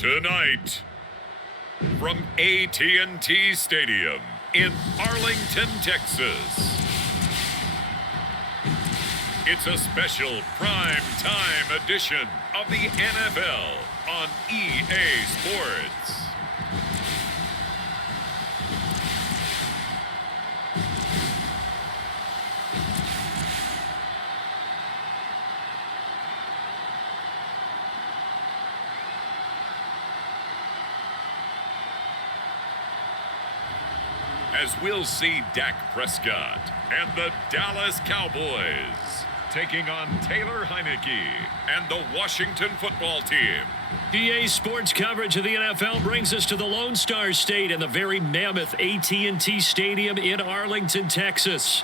Tonight, from AT&T Stadium in Arlington, Texas, it's a special prime time edition of the NFL on EA Sports. As we'll see Dak Prescott and the Dallas Cowboys taking on Taylor Heineke and the Washington football team. EA Sports coverage of the NFL brings us to the Lone Star State and the very mammoth AT&T Stadium in Arlington, Texas.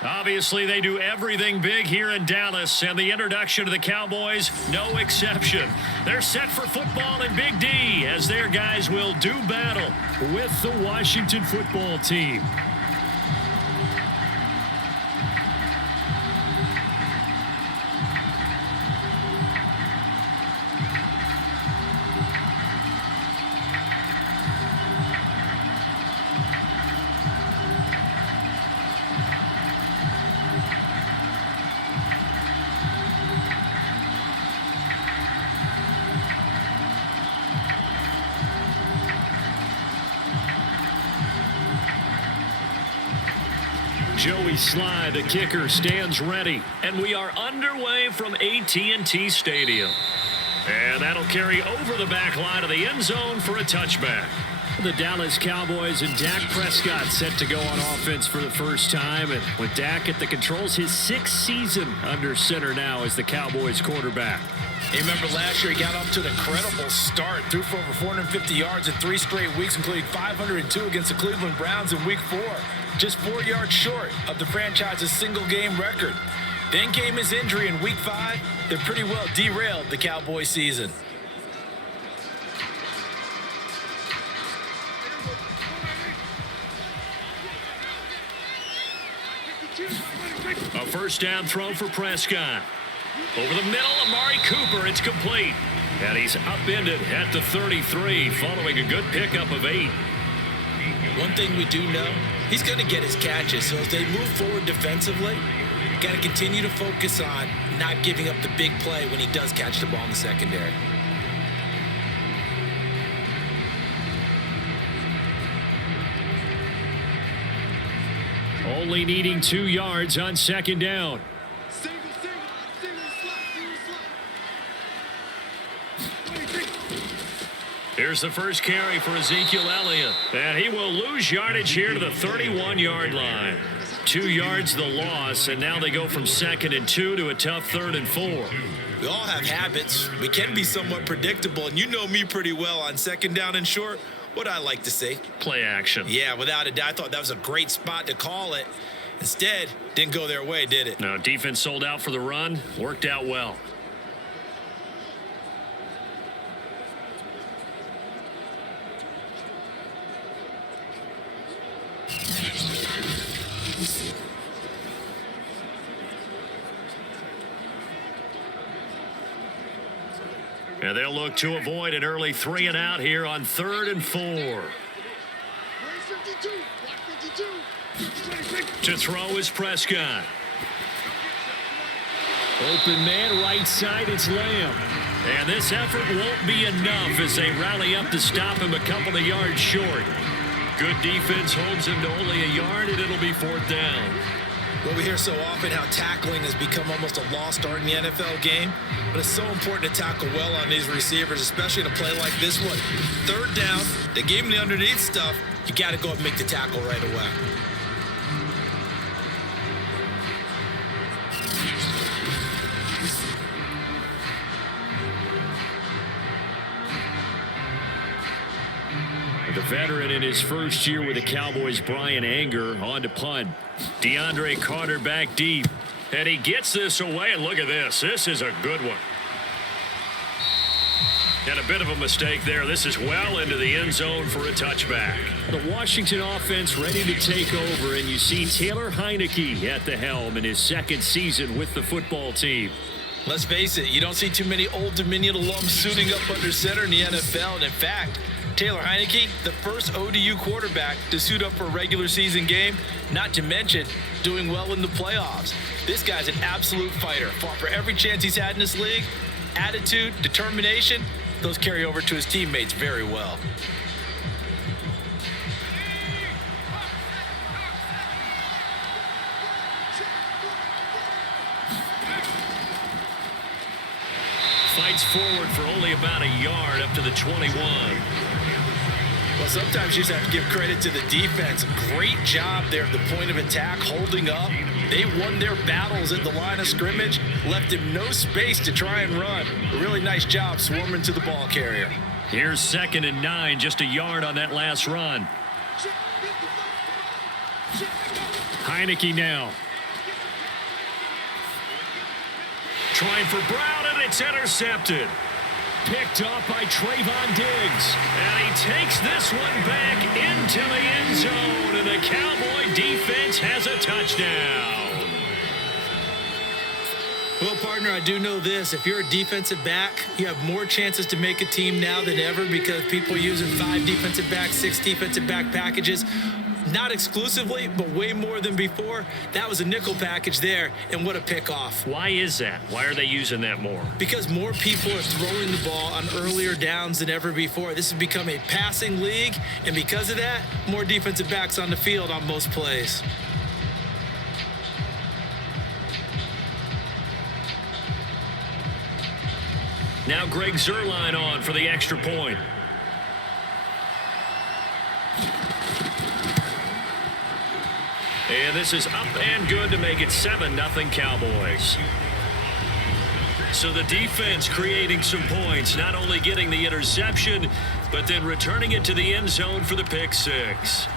Obviously, they do everything big here in Dallas, and the introduction to the Cowboys, no exception. They're set for football in Big D, as their guys will do battle with the Washington football team. Joey Sly, the kicker, stands ready, and we are underway from AT&T Stadium. And that'll carry over the back line of the end zone for a touchback. The Dallas Cowboys and Dak Prescott set to go on offense for the first time, and with Dak at the controls, his sixth season under center now as the Cowboys quarterback. You remember last year he got off to an incredible start, threw for over 450 yards in 3 straight weeks, including 502 against the Cleveland Browns in Week 4. Just 4 yards short of the franchise's single-game record. Then came his injury in Week 5 that pretty well derailed the Cowboys season. A first down throw for Prescott. Over the middle, Amari Cooper, it's complete. And he's upended at the 33 following a good pickup of 8. One thing we do know, he's going to get his catches. So as they move forward defensively, got to continue to focus on not giving up the big play when he does catch the ball in the secondary. Only needing 2 yards on second down. Here's the first carry for Ezekiel Elliott. And he will lose yardage here to the 31-yard line. 2 yards the loss, and now they go from 2nd and 2 to a tough 3rd and 4. We all have habits. We can be somewhat predictable, and you know me pretty well on 2nd down and short. What I like to see. Play action. Yeah, without a doubt. I thought that was a great spot to call it. Instead, didn't go their way, did it? No, defense sold out for the run. Worked out well. And they'll look to avoid an early 3 and out here on 3rd and 4. To throw is Prescott. Open man, right side, it's Lamb. And this effort won't be enough as they rally up to stop him a couple of yards short. Good defense holds him to only a yard, and it'll be 4th down. Well, we hear so often how tackling has become almost a lost art in the NFL game, but it's so important to tackle well on these receivers, especially in a play like this one. 3rd down, they gave him the underneath stuff. You got to go and make the tackle right away. The veteran in his first year with the Cowboys, Brian Anger, on to punt. DeAndre Carter back deep. And he gets this away, and look at this. This is a good one. And a bit of a mistake there. This is well into the end zone for a touchback. The Washington offense ready to take over, and you see Taylor Heineke at the helm in his 2nd season with the football team. Let's face it, you don't see too many Old Dominion alums suiting up under center in the NFL. And in fact, Taylor Heineke, the first ODU quarterback to suit up for a regular season game, not to mention doing well in the playoffs. This guy's an absolute fighter. Fought for every chance he's had in this league. Attitude, determination, those carry over to his teammates very well. Fights forward for only about a yard up to the 21. Well, sometimes you just have to give credit to the defense. Great job there at the point of attack, holding up. They won their battles at the line of scrimmage, left him no space to try and run. A really nice job swarming to the ball carrier. Here's 2nd and 9, just a yard on that last run. Heineke now. Trying for Brown, and it's intercepted. Picked off by Trayvon Diggs. And he takes this one back into the end zone. And the Cowboy defense has a touchdown. Well, partner, I do know this. If you're a defensive back, you have more chances to make a team now than ever because people are using 5 defensive backs, 6 defensive back packages. Not exclusively, but way more than before. That was a nickel package there, and what a pickoff. Why is that? Why are they using that more? Because more people are throwing the ball on earlier downs than ever before. This has become a passing league, and because of that, more defensive backs on the field on most plays. Now Greg Zuerlein on for the extra point. And this is up and good to make it 7-0 Cowboys. So the defense creating some points, not only getting the interception, but then returning it to the end zone for the pick 6.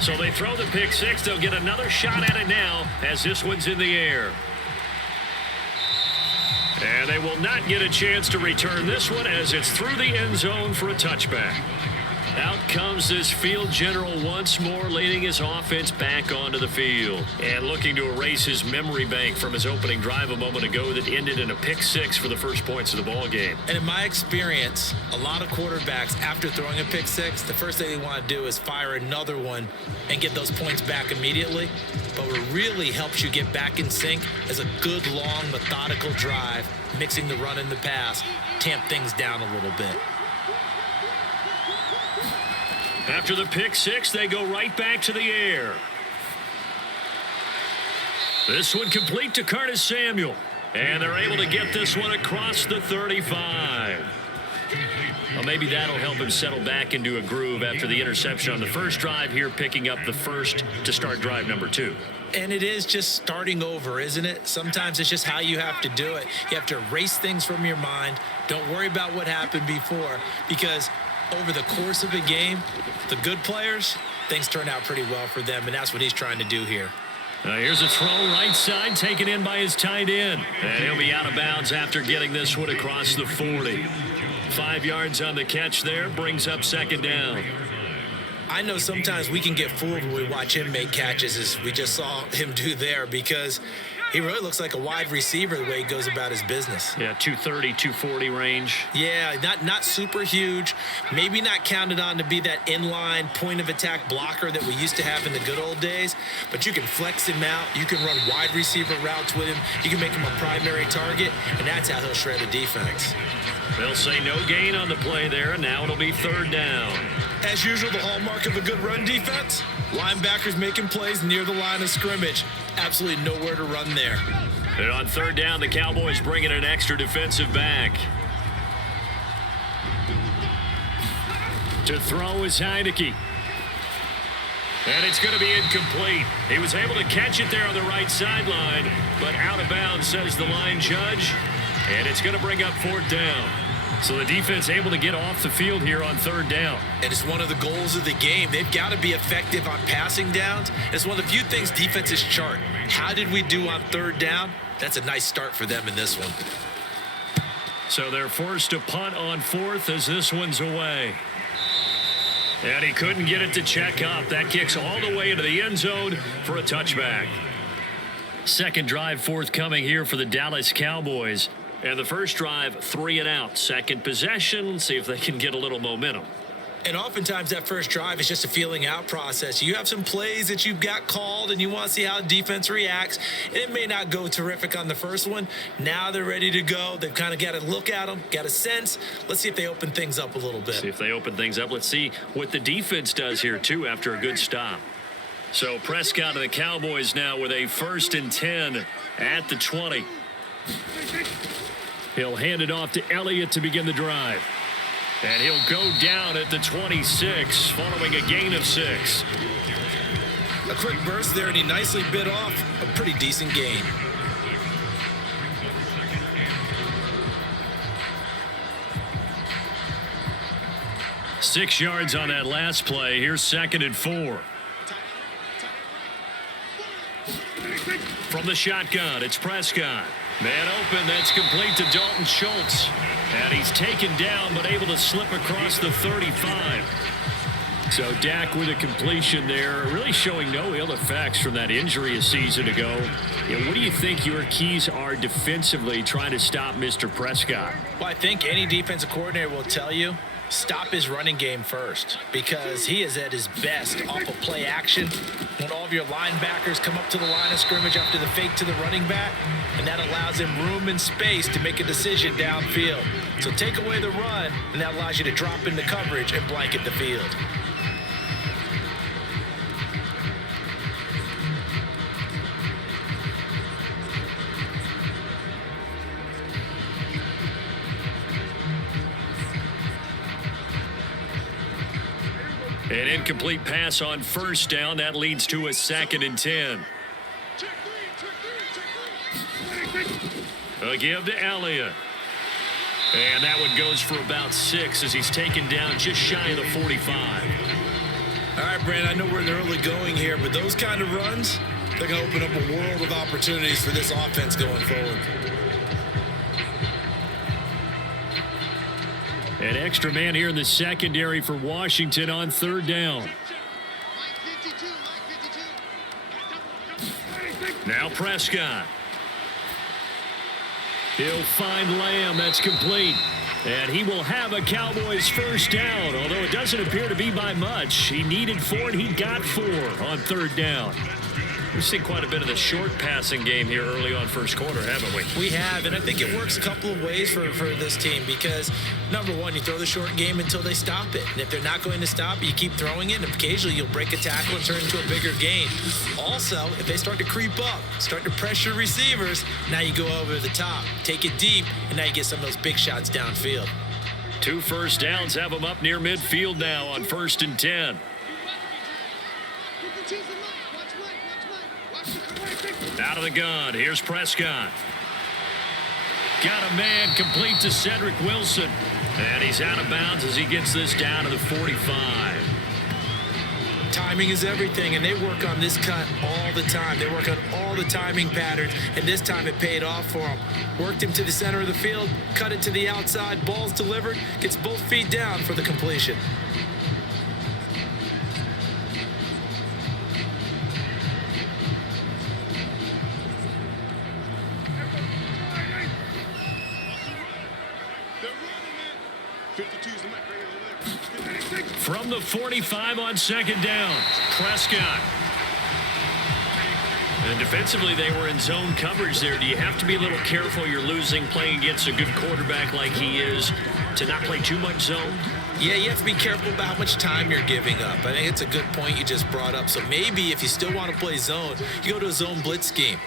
So they throw the pick 6. They'll get another shot at it now as this one's in the air. And they will not get a chance to return this one as it's through the end zone for a touchback. Out comes this field general once more, leading his offense back onto the field and looking to erase his memory bank from his opening drive a moment ago that ended in a pick 6 for the first points of the ball game. And in my experience, a lot of quarterbacks, after throwing a pick 6, the first thing they want to do is fire another one and get those points back immediately. But what really helps you get back in sync is a good, long, methodical drive, mixing the run and the pass, tamp things down a little bit. After the pick 6, they go right back to the air. This one complete to Curtis Samuel. And they're able to get this one across the 35. Well, maybe that'll help him settle back into a groove after the interception on the first drive here, picking up the first to start drive number 2. And it is just starting over, isn't it? Sometimes it's just how you have to do it. You have to erase things from your mind. Don't worry about what happened before, because over the course of a game, the good players, things turn out pretty well for them, and that's what he's trying to do here. Here's a throw right side, taken in by his tight end. And he'll be out of bounds after getting this one across the 40. 5 yards on the catch there, brings up 2nd down. I know sometimes we can get fooled when we watch him make catches, as we just saw him do there, because he really looks like a wide receiver the way he goes about his business. Yeah, 230, 240 range. Yeah, not super huge. Maybe not counted on to be that inline point of attack blocker that we used to have in the good old days. But you can flex him out. You can run wide receiver routes with him. You can make him a primary target, and that's how he'll shred a defense. They'll say no gain on the play there, and now it'll be 3rd down. As usual, the hallmark of a good run defense, linebackers making plays near the line of scrimmage. Absolutely nowhere to run there. And on 3rd down, the Cowboys bring in an extra defensive back. To throw is Heineke. And it's going to be incomplete. He was able to catch it there on the right sideline, but out of bounds, says the line judge. And it's going to bring up 4th down. So the defense able to get off the field here on third down. And it's one of the goals of the game. They've got to be effective on passing downs. It's one of the few things defenses chart. How did we do on third down? That's a nice start for them in this one. So they're forced to punt on fourth as this one's away. And he couldn't get it to check up. That kicks all the way into the end zone for a touchback. Second drive forthcoming here for the Dallas Cowboys. And the first drive, 3 and out. Second possession, see if they can get a little momentum. And oftentimes that first drive is just a feeling out process. You have some plays that you've got called and you want to see how defense reacts. It may not go terrific on the first one. Now they're ready to go. They've kind of got to look at them, got a sense. Let's see if they open things up a little bit. See if they open things up. Let's see what the defense does here, too, after a good stop. So Prescott and the Cowboys now with a 1st and 10 at the 20. He'll hand it off to Elliott to begin the drive. And he'll go down at the 26 following a gain of 6. A quick burst there, and he nicely bit off a pretty decent gain. Six yards on that last play. Here's 2nd and 4. From the shotgun, it's Prescott. Man open, that's complete to Dalton Schultz. And he's taken down, but able to slip across the 35. So Dak with a completion there, really showing no ill effects from that injury a season ago. What do you think your keys are defensively trying to stop Mr. Prescott? Well, I think any defensive coordinator will tell you, stop his running game first, because he is at his best off of play action when all of your linebackers come up to the line of scrimmage after the fake to the running back, and that allows him room and space to make a decision downfield. So take away the run, and that allows you to drop into coverage and blanket the field. An incomplete pass on first down. That leads to a 2nd and 10. A give to Elliott. And that one goes for about 6 as he's taken down just shy of the 45. All right, Brandon, I know we're in the early going here, but those kind of runs, they're going to open up a world of opportunities for this offense going forward. An extra man here in the secondary for Washington on third down. Now Prescott. He'll find Lamb. That's complete. And he will have a Cowboys first down, although it doesn't appear to be by much. He needed 4, and he got 4 on third down. We've seen quite a bit of the short passing game here early on first quarter, haven't we? We have, and I think it works a couple of ways for this team because, number one, you throw the short game until they stop it. And if they're not going to stop it, you keep throwing it, and occasionally you'll break a tackle and turn it into a bigger gain. Also, if they start to creep up, start to pressure receivers, now you go over the top, take it deep, and now you get some of those big shots downfield. 2 first downs have them up near midfield now on 1st and 10. Out of the gun, here's Prescott. Got a man complete to Cedric Wilson. And he's out of bounds as he gets this down to the 45. Timing is everything, and they work on this cut all the time. They work on all the timing patterns, and this time it paid off for them. Worked him to the center of the field, cut it to the outside, ball's delivered, gets both feet down for the completion. From the 45 on second down, Prescott. And defensively, they were in zone coverage there. Do you have to be a little careful? You're losing playing against a good quarterback like he is to not play too much zone? Yeah, you have to be careful about how much time you're giving up. I think it's a good point you just brought up. So maybe if you still want to play zone, you go to a zone blitz scheme.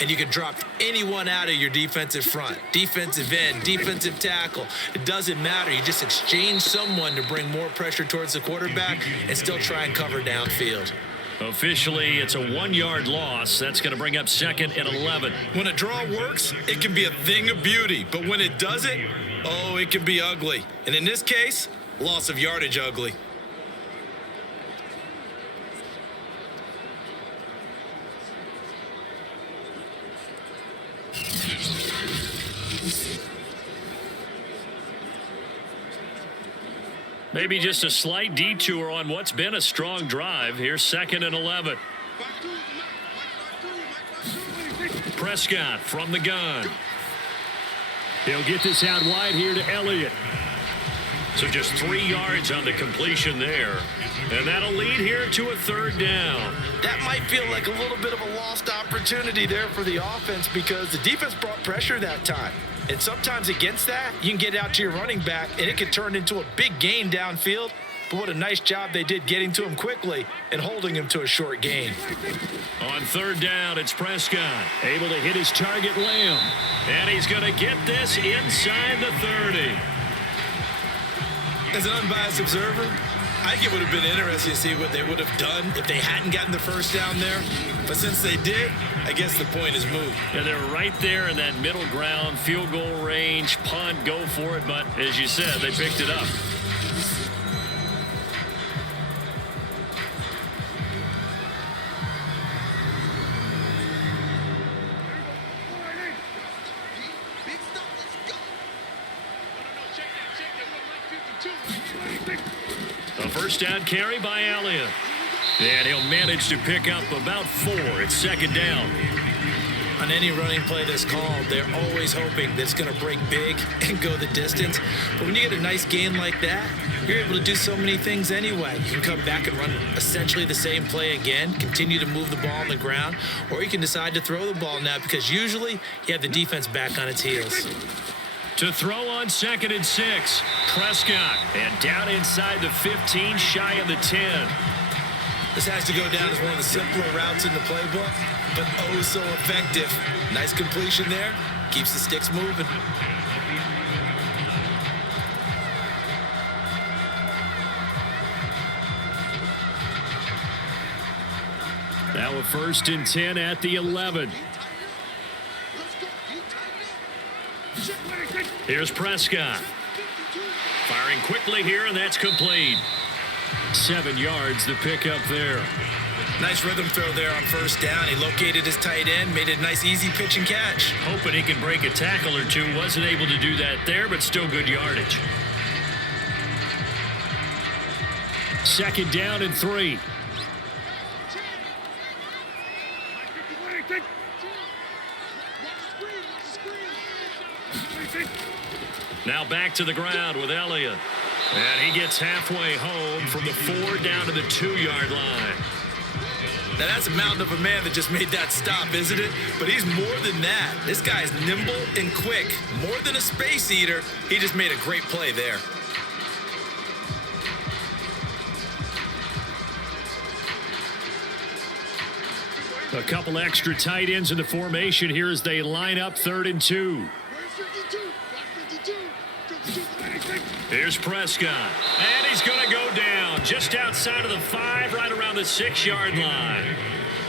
And you can drop anyone out of your defensive front, defensive end, defensive tackle. It doesn't matter. You just exchange someone to bring more pressure towards the quarterback and still try and cover downfield. Officially, it's a 1-yard loss. That's going to bring up 2nd and 11. When a draw works, it can be a thing of beauty. But when it doesn't, oh, it can be ugly. And in this case, loss of yardage ugly. Maybe just a slight detour on what's been a strong drive. Here's 2nd and 11. Prescott from the gun. He'll get this out wide here to Elliott. So just 3 yards on the completion there. And that'll lead here to a 3rd down. That might feel like a little bit of a lost opportunity there for the offense because the defense brought pressure that time. And sometimes against that, you can get out to your running back, and it can turn into a big gain downfield. But what a nice job they did getting to him quickly and holding him to a short gain. On 3rd down, it's Prescott. Able to hit his target, Lamb. And he's going to get this inside the 30. As an unbiased observer, I think it would have been interesting to see what they would have done if they hadn't gotten the 1st down there. But since they did, I guess the point is moved. Yeah, they're right there in that middle ground, field goal range, punt, go for it. But as you said, they picked it up. A 1st down carry by Elliott. And he'll manage to pick up about 4. It's 2nd down. On any running play that's called, they're always hoping that it's going to break big and go the distance. But when you get a nice gain like that, you're able to do so many things anyway. You can come back and run essentially the same play again, continue to move the ball on the ground, or you can decide to throw the ball now because usually you have the defense back on its heels. To throw on 2nd and 6, Prescott. And down inside the 15, shy of the 10. This has to go down as one of the simpler routes in the playbook, but oh so effective. Nice completion there. Keeps the sticks moving. Now a 1st and 10 at the 11. Here's Prescott. Firing quickly here, and that's complete. 7 yards the pickup there. Nice rhythm throw there on 1st down. He located his tight end, made it a nice easy pitch and catch. Hoping he can break a tackle or two. Wasn't able to do that there, but still good yardage. 2nd down and 3. Now back to the ground with Elliott. And he gets halfway home from the 4 down to the 2-yard line. Now that's a mountain of a man that just made that stop, isn't it? But he's more than that. This guy's nimble and quick. More than a space eater, he just made a great play there. A couple extra tight ends in the formation here as they line up 3rd and 2. Here's Prescott. And he's going to go down just outside of the 5, right around the 6-yard line.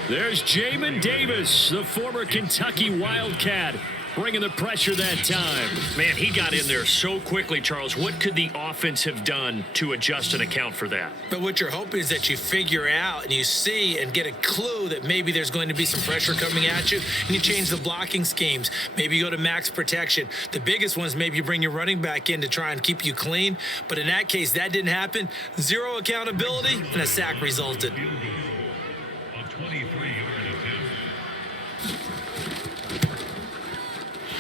There's Jamin Davis, the former Kentucky Wildcat, bringing the pressure that time. Man, he got in there so quickly, Charles. What could the offense have done to adjust and account for that? But what you're hoping is that you figure out and you see and get a clue that maybe there's going to be some pressure coming at you, and you change the blocking schemes. Maybe you go to max protection. The biggest one is maybe you bring your running back in to try and keep you clean. But in that case, that didn't happen. 0 accountability, and a sack resulted.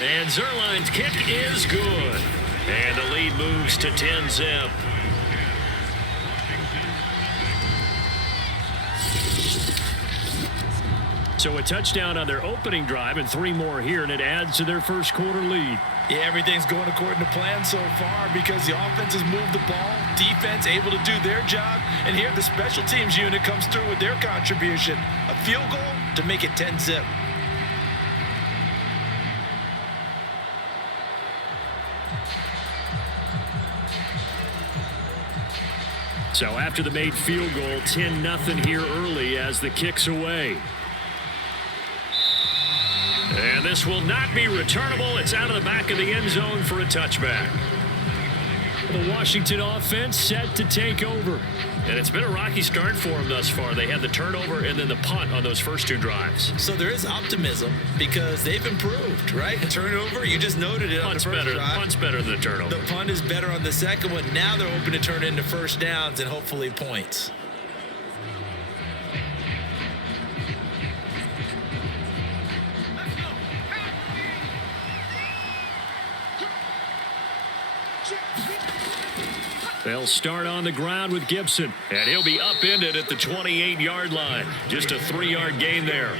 And Zerline's kick is good. And the lead moves to 10-zip. So a touchdown on their opening drive and 3 more here, and it adds to their first quarter lead. Yeah, everything's going according to plan so far because the offense has moved the ball, defense able to do their job, and here the special teams unit comes through with their contribution. A field goal to make it 10-zip. So after the made field goal, 10-0 here early as the kick's away. And this will not be returnable. It's out of the back of the end zone for a touchback. The Washington offense set to take over. And it's been a rocky start for them thus far. They had the turnover and then the punt on those first two drives. So there is optimism because they've improved, right? Turnover, you just noted it on the first drive. Punt's better than the turnover. The punt is better on the second one. Now they're hoping to turn into first downs and hopefully points. They'll start on the ground with Gibson, and he'll be upended at the 28-yard line. Just a 3-yard gain there.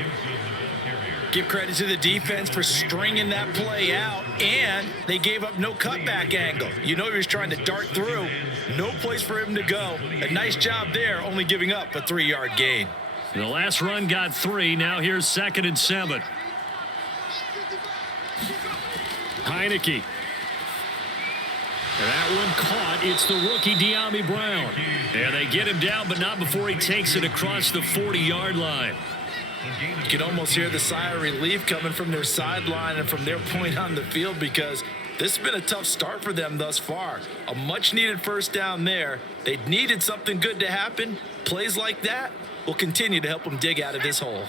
Give credit to the defense for stringing that play out, and they gave up no cutback angle. You know he was trying to dart through. No place for him to go. A nice job there, only giving up a 3-yard gain. The last run got 3. Now here's 2nd and 7. Heineke. And that one caught. It's the rookie De'Ami Brown. And they get him down, but not before he takes it across the 40-yard line. You can almost hear the sigh of relief coming from their sideline and from their point on the field because this has been a tough start for them thus far. A much-needed first down there. They needed something good to happen. Plays like that will continue to help them dig out of this hole.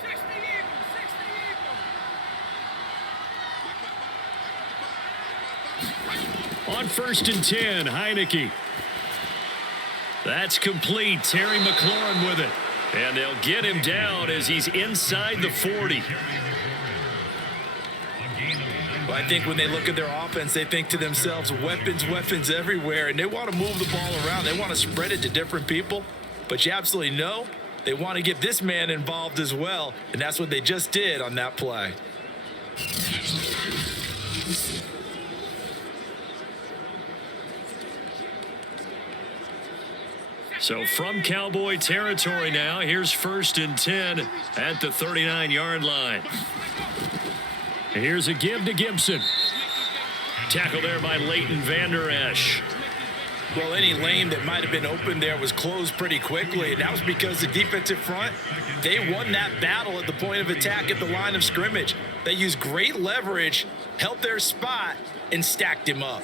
On 1st and 10, Heineke. That's complete. Terry McLaurin with it. And they'll get him down as he's inside the 40. Well, I think when they look at their offense, they think to themselves, weapons everywhere, and they want to move the ball around. They want to spread it to different people. But you absolutely know they want to get this man involved as well, and that's what they just did on that play. So from Cowboy territory now, here's 1st and 10 at the 39-yard line. Here's a give to Gibson. Tackle there by Leighton Vander Esch. Well, any lane that might have been open there was closed pretty quickly, and that was because the defensive front, they won that battle at the point of attack at the line of scrimmage. They used great leverage, held their spot, and stacked him up.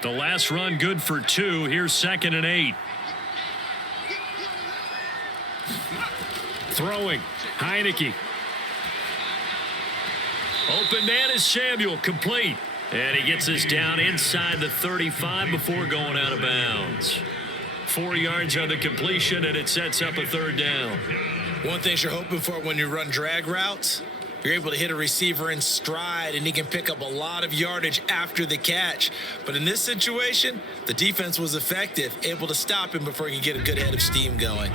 The last run good for 2. Here's 2nd and 8. Throwing. Heineke. Open man is Samuel. Complete. And he gets us down inside the 35 before going out of bounds. 4 yards on the completion, and it sets up a 3rd down. One thing you're hoping for when you run drag routes, you're able to hit a receiver in stride, and he can pick up a lot of yardage after the catch. But in this situation, the defense was effective, able to stop him before he could get a good head of steam going.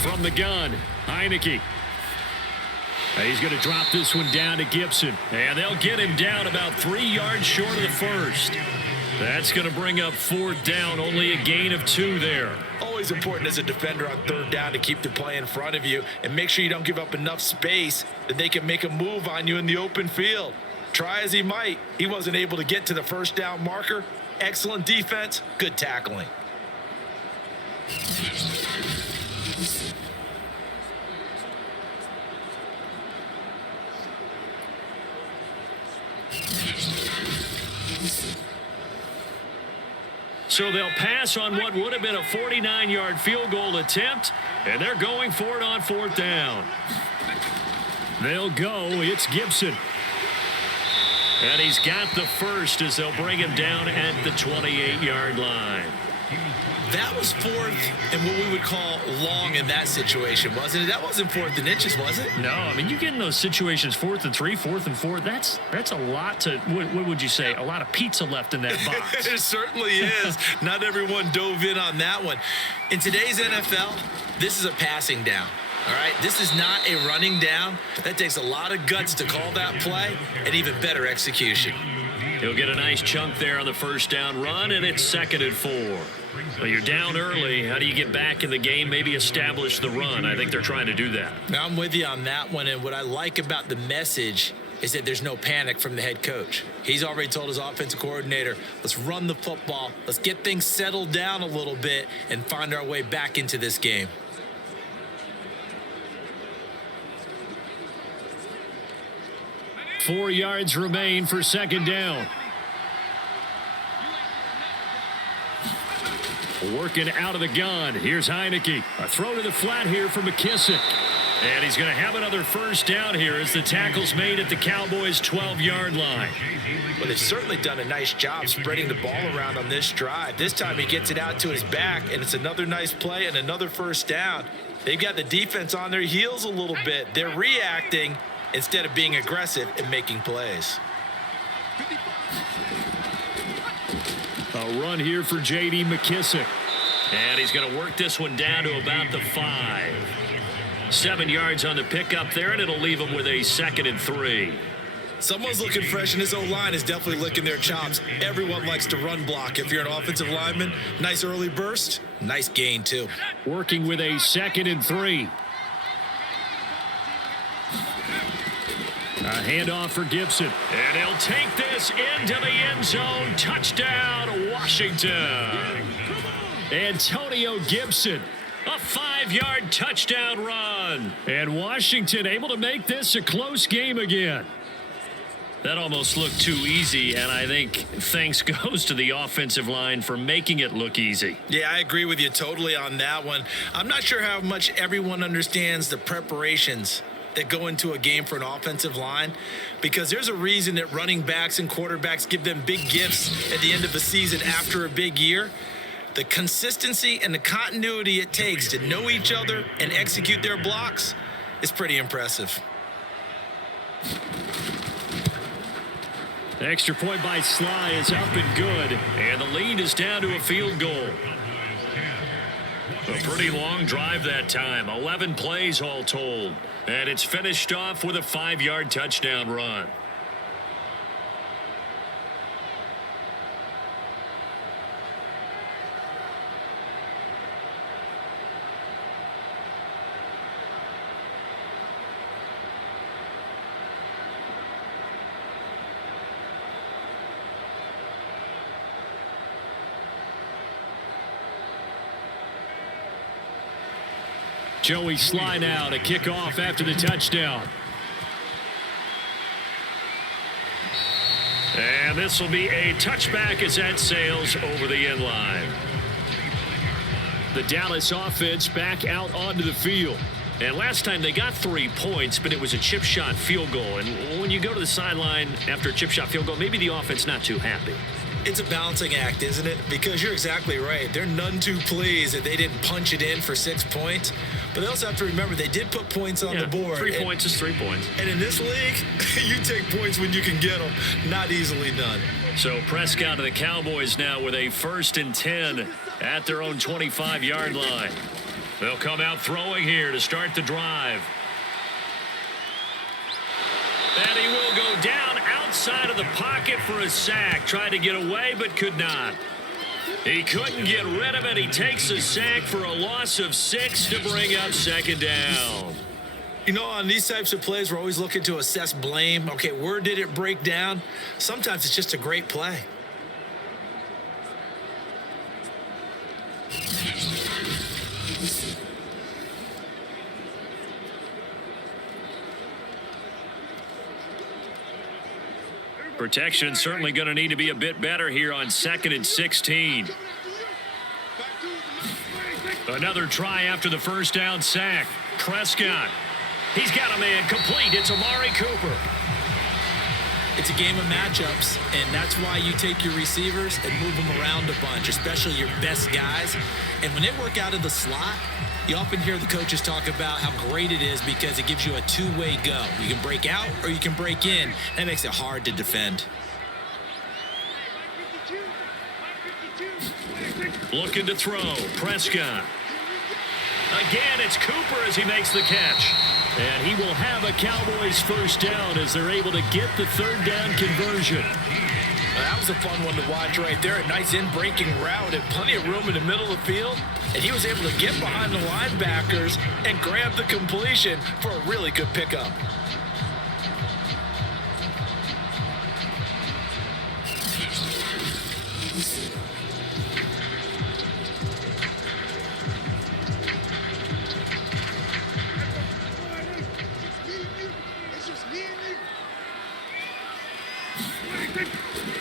From the gun, Heineke. He's going to drop this one down to Gibson. And they'll get him down about 3 yards short of the first. That's going to bring up 4th down, only a gain of 2 there. Always important as a defender on 3rd down to keep the play in front of you and make sure you don't give up enough space that they can make a move on you in the open field. Try as he might, he wasn't able to get to the 1st down marker. Excellent defense, good tackling. So they'll pass on what would have been a 49-yard field goal attempt, and they're going for it on 4th down. They'll go. It's Gibson. And he's got the first as they'll bring him down at the 28-yard line. That was 4th and what we would call long in that situation, wasn't it? That wasn't 4th and inches, was it? No, I mean, you get in those situations 4th and 3, 4th and 4. That's a lot to, what would you say, a lot of pizza left in that box. It certainly is. Not everyone dove in on that one. In today's NFL, this is a passing down. All right, this is not a running down. That takes a lot of guts to call that play and even better execution. He'll get a nice chunk there on the 1st down run, and it's 2nd and 4. Well, you're down early. How do you get back in the game, maybe establish the run? I think they're trying to do that. Now, I'm with you on that one, and what I like about the message is that there's no panic from the head coach. He's already told his offensive coordinator, let's run the football, let's get things settled down a little bit and find our way back into this game. Four yards remain for second down. Working out of the gun. Here's Heineke. A throw to the flat here for McKissick. And he's going to have another first down here as the tackle's made at the Cowboys' 12-yard line. Well, they've certainly done a nice job spreading the ball around on this drive. This time he gets it out to his back, and it's another nice play and another first down. They've got the defense on their heels a little bit. They're reacting instead of being aggressive and making plays. A run here for J.D. McKissick. And he's going to work this one down to about the 5. 7 yards on the pickup there, and it'll leave him with a 2nd and 3. Someone's looking fresh, and his O-line is definitely licking their chops. Everyone likes to run block. If you're an offensive lineman, nice early burst, nice gain, too. Working with a 2nd and 3. A handoff for Gibson. And he'll take this into the end zone. Touchdown, Washington. Antonio Gibson. A 5-yard touchdown run. And Washington able to make this a close game again. That almost looked too easy, and I think thanks goes to the offensive line for making it look easy. Yeah, I agree with you totally on that one. I'm not sure how much everyone understands the preparations that go into a game for an offensive line, because there's a reason that running backs and quarterbacks give them big gifts at the end of the season after a big year. The consistency and the continuity it takes to know each other and execute their blocks is pretty impressive. The extra point by Sly is up and good, and the lead is down to a field goal. A pretty long drive that time, 11 plays all told, and it's finished off with a 5-yard touchdown run. Joey Sly now to kick off after the touchdown. And this will be a touchback as that sails over the end line. The Dallas offense back out onto the field. And last time they got 3 points, but it was a chip shot field goal. And when you go to the sideline after a chip shot field goal, maybe the offense not too happy. It's a balancing act, isn't it? Because you're exactly right. They're none too pleased that they didn't punch it in for 6 points. But they also have to remember they did put points on the board. 3 points is 3 points. And in this league, you take points when you can get them. Not easily done. So Prescott to the Cowboys now with a 1st and 10 at their own 25-yard line. They'll come out throwing here to start the drive. And he will go down outside of the pocket for a sack. Tried to get away, but could not. He couldn't get rid of it. He takes a sack for a loss of 6 to bring up 2nd down. You know, on these types of plays, we're always looking to assess blame. Okay, where did it break down? Sometimes it's just a great play. Protection certainly going to need to be a bit better here on 2nd and 16. Another try after the first down sack. Prescott. He's got a man complete. It's Amari Cooper. It's a game of matchups, and that's why you take your receivers and move them around a bunch, especially your best guys. And when they work out of the slot, you often hear the coaches talk about how great it is because it gives you a two-way go. You can break out or you can break in. That makes it hard to defend. Looking to throw. Prescott. Again, it's Cooper as he makes the catch. And he will have a Cowboys first down as they're able to get the 3rd down conversion. That was a fun one to watch right there. A nice in-breaking route and plenty of room in the middle of the field. And he was able to get behind the linebackers and grab the completion for a really good pickup.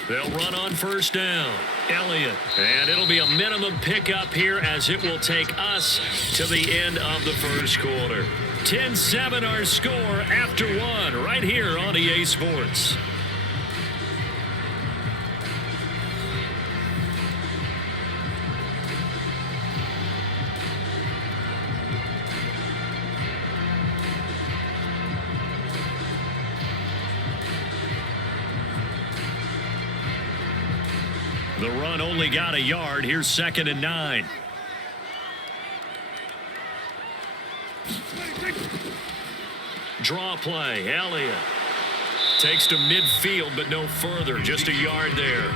They'll run on first down. Elliott. And it'll be a minimum pickup here as it will take us to the end of the first quarter. 10-7 our score after one right here on EA Sports. The run only got a yard. Here's 2nd and 9. Draw play. Elliott takes to midfield, but no further. Just a yard there.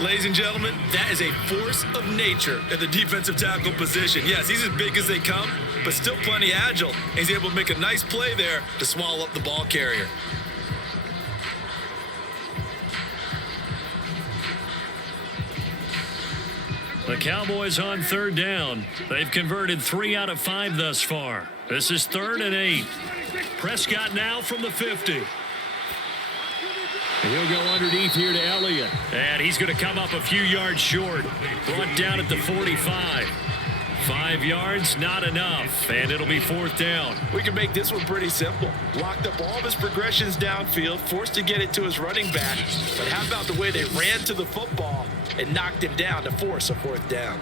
Ladies and gentlemen, that is a force of nature at the defensive tackle position. Yes, he's as big as they come, but still plenty agile. And he's able to make a nice play there to swallow up the ball carrier. The Cowboys on 3rd down. They've converted 3 out of 5 thus far. This is 3rd and 8. Prescott now from the 50. He'll go underneath here to Elliott. And he's going to come up a few yards short. Brought down at the 45. 5 yards, not enough. And it'll be 4th down. We can make this one pretty simple. Locked up all of his progressions downfield, forced to get it to his running back. But how about the way they ran to the football and knocked him down to force a 4th down?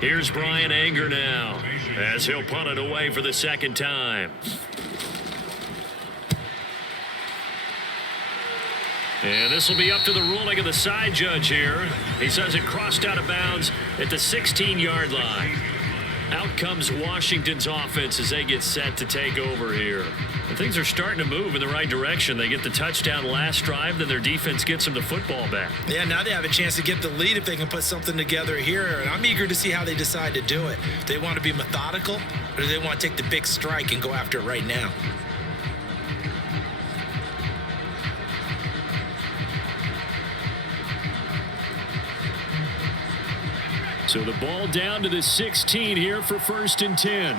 Here's Brian Anger now as he'll punt it away for the 2nd time. And this will be up to the ruling of the side judge here. He says it crossed out of bounds at the 16-yard line. Out comes Washington's offense as they get set to take over here. And things are starting to move in the right direction. They get the touchdown last drive, then their defense gets them the football back. Yeah, now they have a chance to get the lead if they can put something together here. And I'm eager to see how they decide to do it. Do they want to be methodical, or do they want to take the big strike and go after it right now? So the ball down to the 16 here for 1st and 10.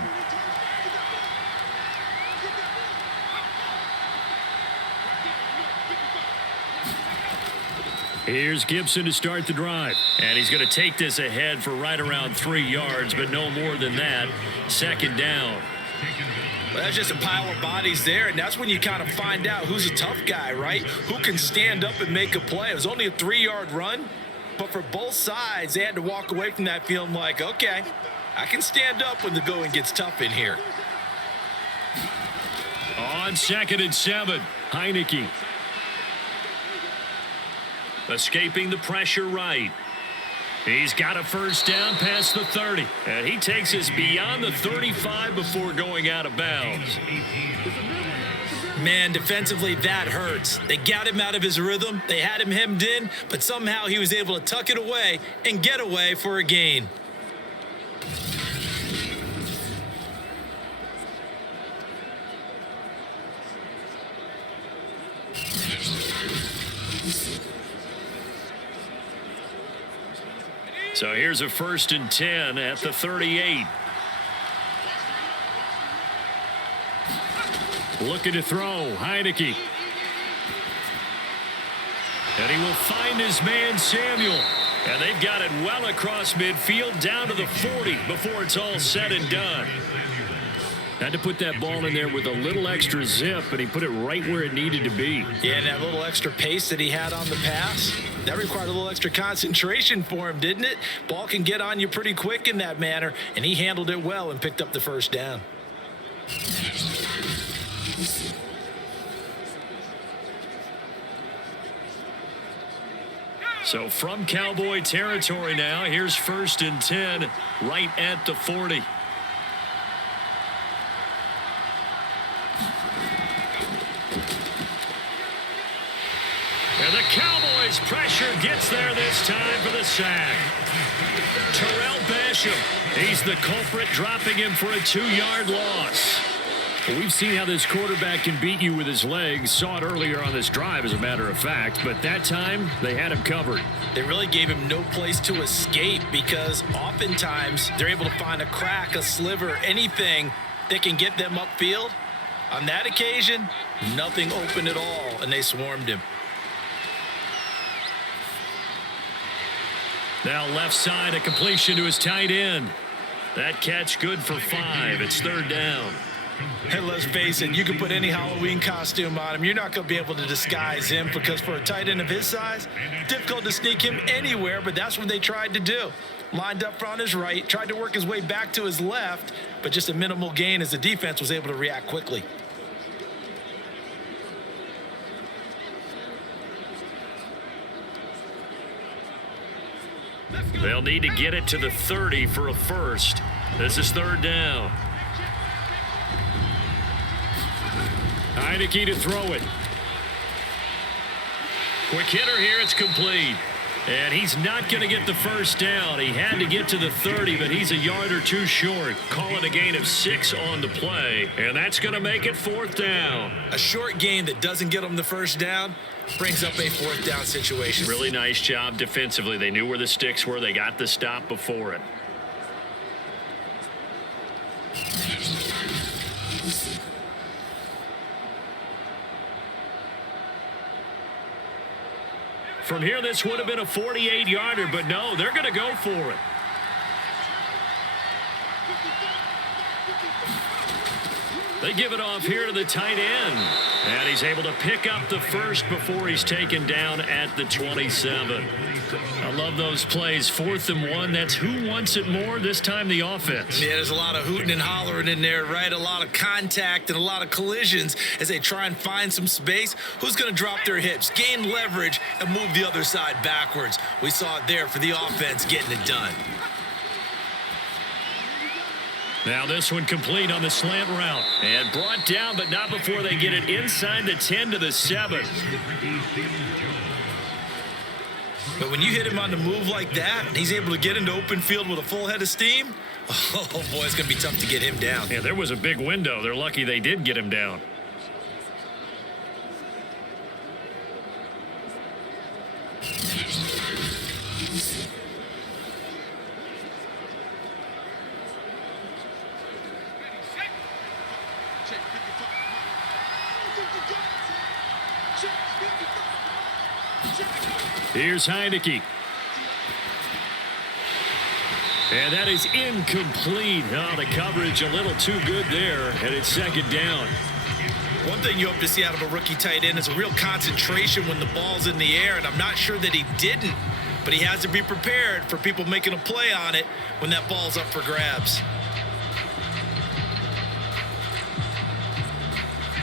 Here's Gibson to start the drive. And he's going to take this ahead for right around 3 yards, but no more than that. 2nd down. Well, that's just a pile of bodies there, and that's when you kind of find out who's a tough guy, right? Who can stand up and make a play. It was only a 3-yard run, but for both sides, they had to walk away from that feeling like, okay, I can stand up when the going gets tough in here. On 2nd and 7, Heineke. Escaping the pressure right. He's got a 1st down past the 30. And he takes us beyond the 35 before going out of bounds. Man, defensively, that hurts. They got him out of his rhythm. They had him hemmed in, but somehow he was able to tuck it away and get away for a gain. So here's a 1st and 10 at the 38. Looking to throw, Heineke. And he will find his man, Samuel. And they've got it well across midfield, down to the 40 before it's all said and done. Had to put that ball in there with a little extra zip, and he put it right where it needed to be. Yeah, and that little extra pace that he had on the pass, that required a little extra concentration for him, didn't it? Ball can get on you pretty quick in that manner, and he handled it well and picked up the 1st down. So from Cowboy territory now, here's 1st and 10 right at the 40. And the Cowboys pressure gets there this time for the sack. Terrell Basham, he's the culprit, dropping him for a 2-yard loss. Well, we've seen how this quarterback can beat you with his legs. Saw it earlier on this drive, as a matter of fact. But that time, they had him covered. They really gave him no place to escape because oftentimes they're able to find a crack, a sliver, anything that can get them upfield. On that occasion, nothing open at all, and they swarmed him. Now left side, a completion to his tight end. That catch good for 5. It's 3rd down. And let's face it, you can put any Halloween costume on him. You're not going to be able to disguise him because for a tight end of his size, difficult to sneak him anywhere, but that's what they tried to do. Lined up on his right, tried to work his way back to his left, but just a minimal gain as the defense was able to react quickly. They'll need to get it to the 30 for a first. This is 3rd down. Heineke to throw it. Quick hitter here, it's complete. And he's not going to get the first down. He had to get to the 30, but he's a yard or 2 short. Call it a gain of 6 on the play, and that's going to make it 4th down. A short gain that doesn't get them the first down brings up a 4th down situation. Really nice job defensively. They knew where the sticks were. They got the stop before it. From here, this would have been a 48-yarder, but no, they're going to go for it. They give it off here to the tight end. And he's able to pick up the first before he's taken down at the 27. I love those plays. 4th and 1. That's who wants it more, this time the offense. Yeah, there's a lot of hooting and hollering in there, right? A lot of contact and a lot of collisions as they try and find some space. Who's going to drop their hips, gain leverage, and move the other side backwards? We saw it there for the offense getting it done. Now this one complete on the slant route. And brought down, but not before they get it inside the 10 to the 7. But when you hit him on the move like that, and he's able to get into open field with a full head of steam, oh boy, it's going to be tough to get him down. Yeah, there was a big window. They're lucky they did get him down. Here's Heineke. And that is incomplete. Oh, the coverage a little too good there, and it's 2nd down. One thing you hope to see out of a rookie tight end is a real concentration when the ball's in the air, and I'm not sure that he didn't, but he has to be prepared for people making a play on it when that ball's up for grabs.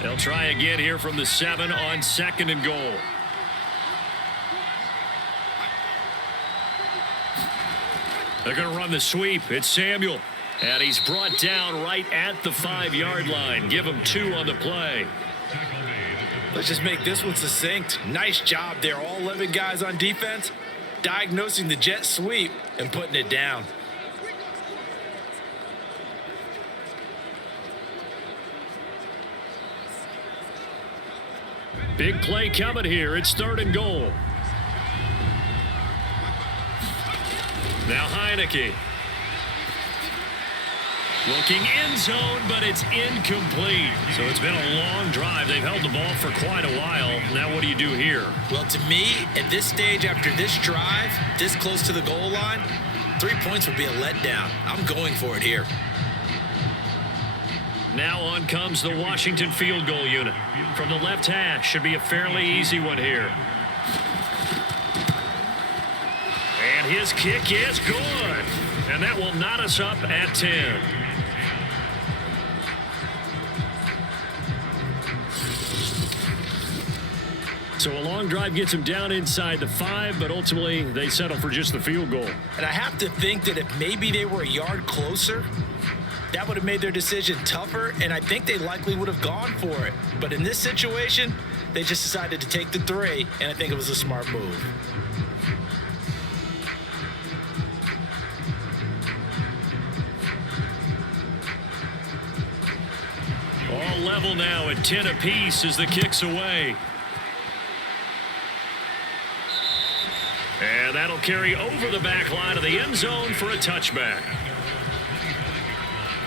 They'll try again here from the 7 on 2nd and goal. They're going to run the sweep. It's Samuel. And he's brought down right at the 5-yard line. Give him 2 on the play. Let's just make this one succinct. Nice job there. All 11 guys on defense diagnosing the jet sweep and putting it down. Big play coming here. It's 3rd and goal. Now Heineke. Looking end zone, but it's incomplete. So it's been a long drive. They've held the ball for quite a while. Now what do you do here? Well, to me, at this stage, after this drive, this close to the goal line, 3 points would be a letdown. I'm going for it here. Now on comes the Washington field goal unit. From the left hash, should be a fairly easy one here. And his kick is good. And that will knot us up at 10. So a long drive gets them down inside the 5, but ultimately they settle for just the field goal. And I have to think that if maybe they were a yard closer, that would have made their decision tougher, and I think they likely would have gone for it. But in this situation, they just decided to take the 3, and I think it was a smart move. All level now at 10 apiece as the kick's away. And that'll carry over the back line of the end zone for a touchback.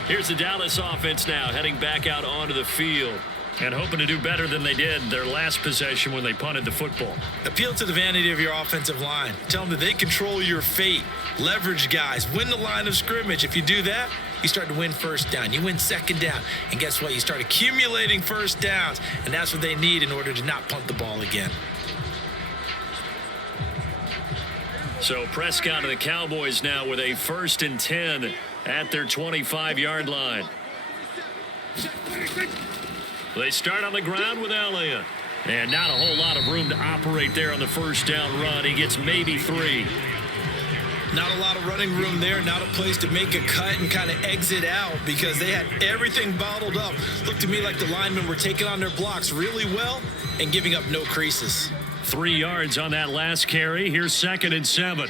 Here's the Dallas offense now heading back out onto the field and hoping to do better than they did their last possession when they punted the football. Appeal to the vanity of your offensive line. Tell them that they control your fate. Leverage guys. Win the line of scrimmage. If you do that, you start to win first down. You win second down. And guess what? You start accumulating first downs. And that's what they need in order to not punt the ball again. So Prescott and the Cowboys now with a 1st and 10 at their 25-yard line. They start on the ground with Elliott. And not a whole lot of room to operate there on the first down run. He gets maybe 3. Not a lot of running room there. Not a place to make a cut and kind of exit out because they had everything bottled up. Looked to me like the linemen were taking on their blocks really well and giving up no creases. 3 yards on that last carry. Here's 2nd and 7.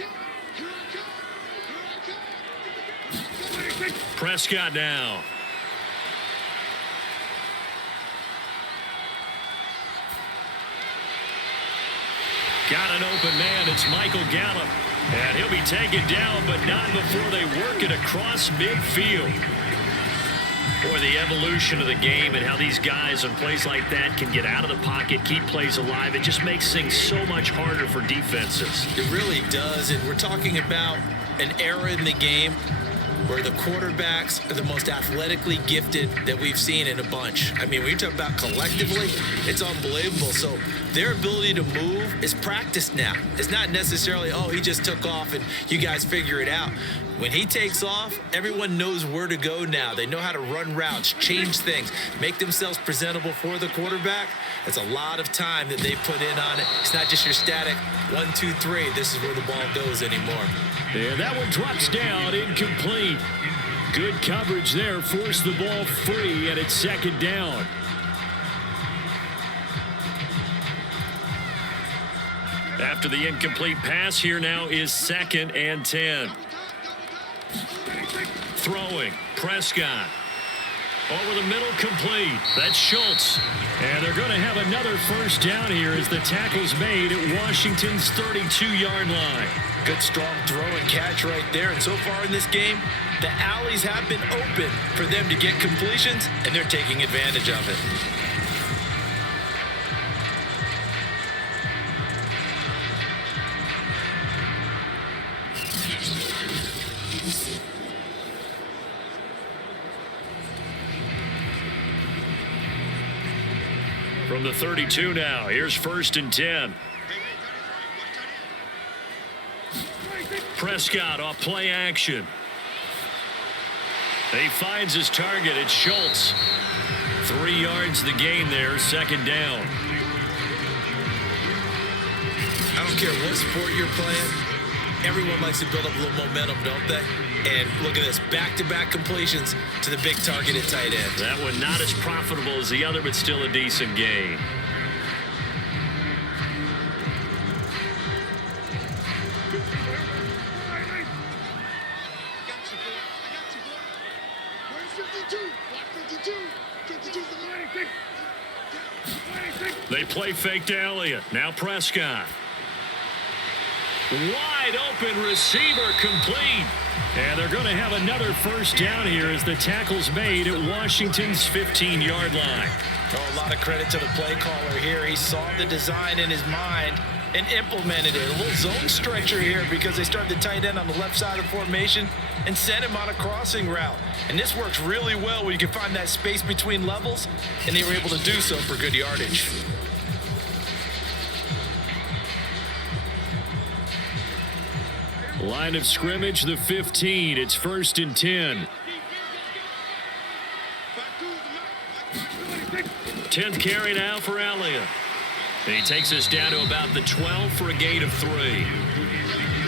Prescott now. Got an open man. It's Michael Gallup. And he'll be taken down, but not before they work it across midfield. Boy, the evolution of the game and how these guys on plays like that can get out of the pocket, keep plays alive. It just makes things so much harder for defenses. It really does. And we're talking about an era in the game where the quarterbacks are the most athletically gifted that we've seen in a bunch. I mean, when you talk about collectively, it's unbelievable. So their ability to move is practiced now. It's not necessarily, oh, he just took off and you guys figure it out. When he takes off, everyone knows where to go now. They know how to run routes, change things, make themselves presentable for the quarterback. It's a lot of time that they put in on it. It's not just your static 1, 2, 3. This is where the ball goes anymore. And that one drops down, incomplete. Good coverage there, forced the ball free, and it's 2nd down. After the incomplete pass, here now is 2nd and 10. Throwing, Prescott. Over the middle, complete. That's Schultz. And they're going to have another first down here as the tackle's made at Washington's 32-yard line. Good, strong throw and catch right there. And so far in this game, the alleys have been open for them to get completions, and they're taking advantage of it. From the 32 now, here's 1st and 10. Prescott off play action. He finds his target. It's Schultz. 3 yards the gain there, 2nd down. I don't care what sport you're playing. Everyone likes to build up a little momentum, don't they? And look at this, back-to-back completions to the big targeted tight end. That one not as profitable as the other, but still a decent gain. They play fake to Elliott. Now Prescott. Wide open receiver, complete. And they're going to have another first down here as the tackle's made at Washington's 15-yard line. Oh, a lot of credit to the play caller here. He saw the design in his mind and implemented it. A little zone stretcher here because they started the tight end on the left side of the formation and sent him on a crossing route. And this works really well when you can find that space between levels, and they were able to do so for good yardage. Line of scrimmage, the 15. It's 1st and 10. 10th carry now for Elliott. He takes us down to about the 12 for a gain of 3.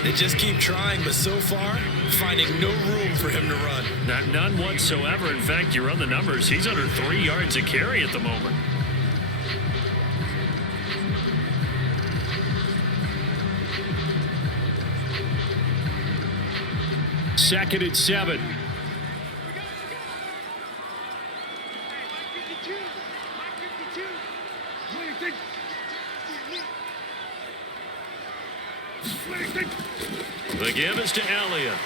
They just keep trying, but so far, finding no room for him to run. None whatsoever. In fact, you run the numbers. He's under 3 yards a carry at the moment. Second and 7. The give is to Elliott.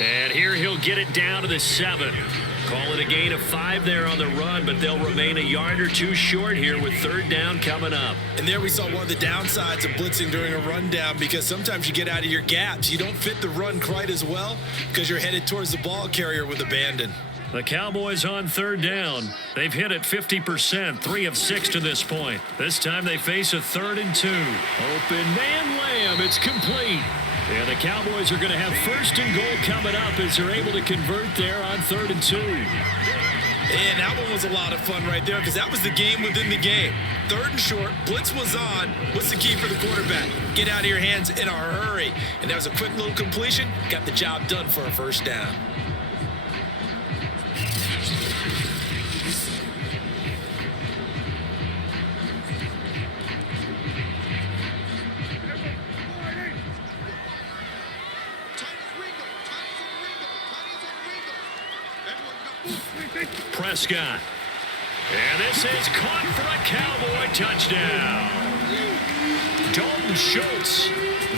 And here he'll get it down to the 7. Call it a gain of 5 there on the run, but they'll remain a yard or 2 short here with third down coming up. And there we saw one of the downsides of blitzing during a rundown, because sometimes you get out of your gaps. You don't fit the run quite as well because you're headed towards the ball carrier with abandon. The Cowboys on third down. They've hit it 50%, 3 of 6 to this point. This time they face a 3rd and 2. Open man Lamb, it's complete. And the Cowboys are going to have 1st and goal coming up as they're able to convert there on 3rd and 2. And that one was a lot of fun right there, because that was the game within the game. 3rd and short, blitz was on. What's the key for the quarterback? Get out of your hands in a hurry. And that was a quick little completion. Got the job done for a 1st down. Prescott. And this is caught for a Cowboy touchdown. Dalton Schultz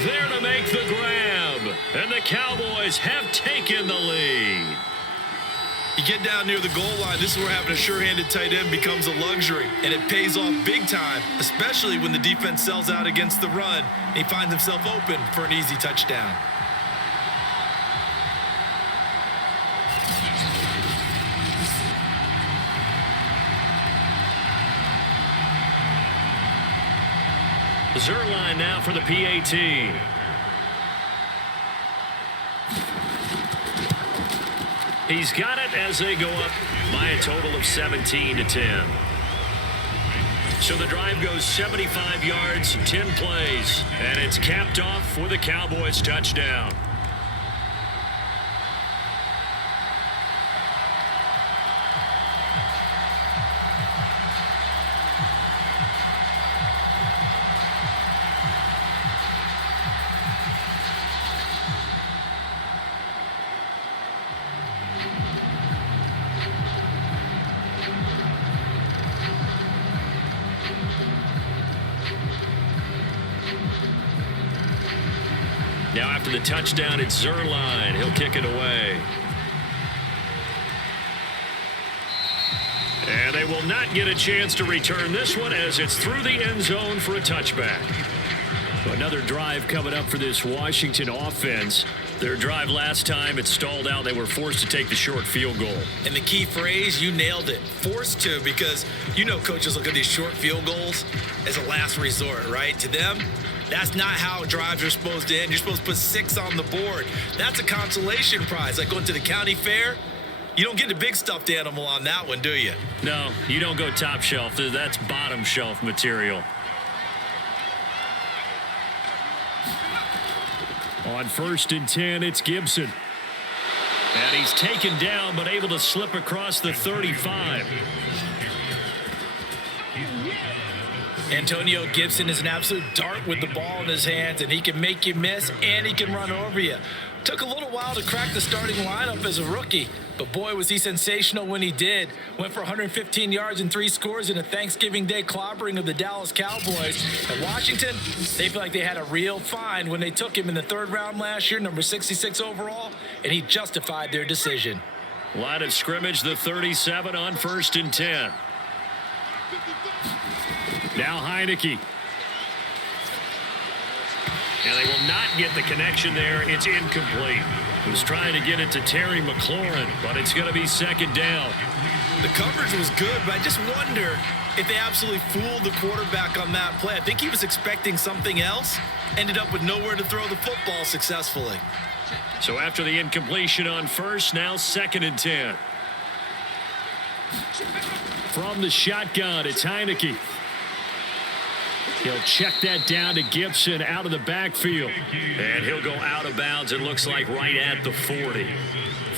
there to make the grab. And the Cowboys have taken the lead. You get down near the goal line, this is where having a sure-handed tight end becomes a luxury, and it pays off big time, especially when the defense sells out against the run and he finds himself open for an easy touchdown. Zerline now for the PAT. He's got it as they go up by a total of 17-10. So the drive goes 75 yards, 10 plays, and it's capped off with a Cowboys touchdown. Now after the touchdown, it's Zerline. He'll kick it away. And they will not get a chance to return this one as it's through the end zone for a touchback. Another drive coming up for this Washington offense. Their drive last time, it stalled out. They were forced to take the short field goal. And the key phrase, you nailed it, forced to, because you know coaches look at these short field goals as a last resort, right? To them, that's not how drives are supposed to end. You're supposed to put 6 on the board. That's a consolation prize, like going to the county fair. You don't get the big stuffed animal on that one, do you? No, you don't go top shelf. That's bottom shelf material. On 1st and 10, it's Gibson. And he's taken down, but able to slip across the 35. Antonio Gibson is an absolute dart with the ball in his hands, and he can make you miss, and he can run over you. Took a little while to crack the starting lineup as a rookie, but boy, was he sensational when he did. Went for 115 yards and 3 scores in a Thanksgiving Day clobbering of the Dallas Cowboys. At Washington, they feel like they had a real find when they took him in the 3rd round last year, number 66 overall, and he justified their decision. Line of scrimmage, the 37 on 1st and 10. Now Heineke. And they will not get the connection there. It's incomplete. He was trying to get it to Terry McLaurin, but it's going to be 2nd down. The coverage was good, but I just wonder if they absolutely fooled the quarterback on that play. I think he was expecting something else. Ended up with nowhere to throw the football successfully. So after the incompletion on 1st, now 2nd and 10. From the shotgun, it's Heineke. He'll check that down to Gibson out of the backfield. And he'll go out of bounds, it looks like, right at the 40.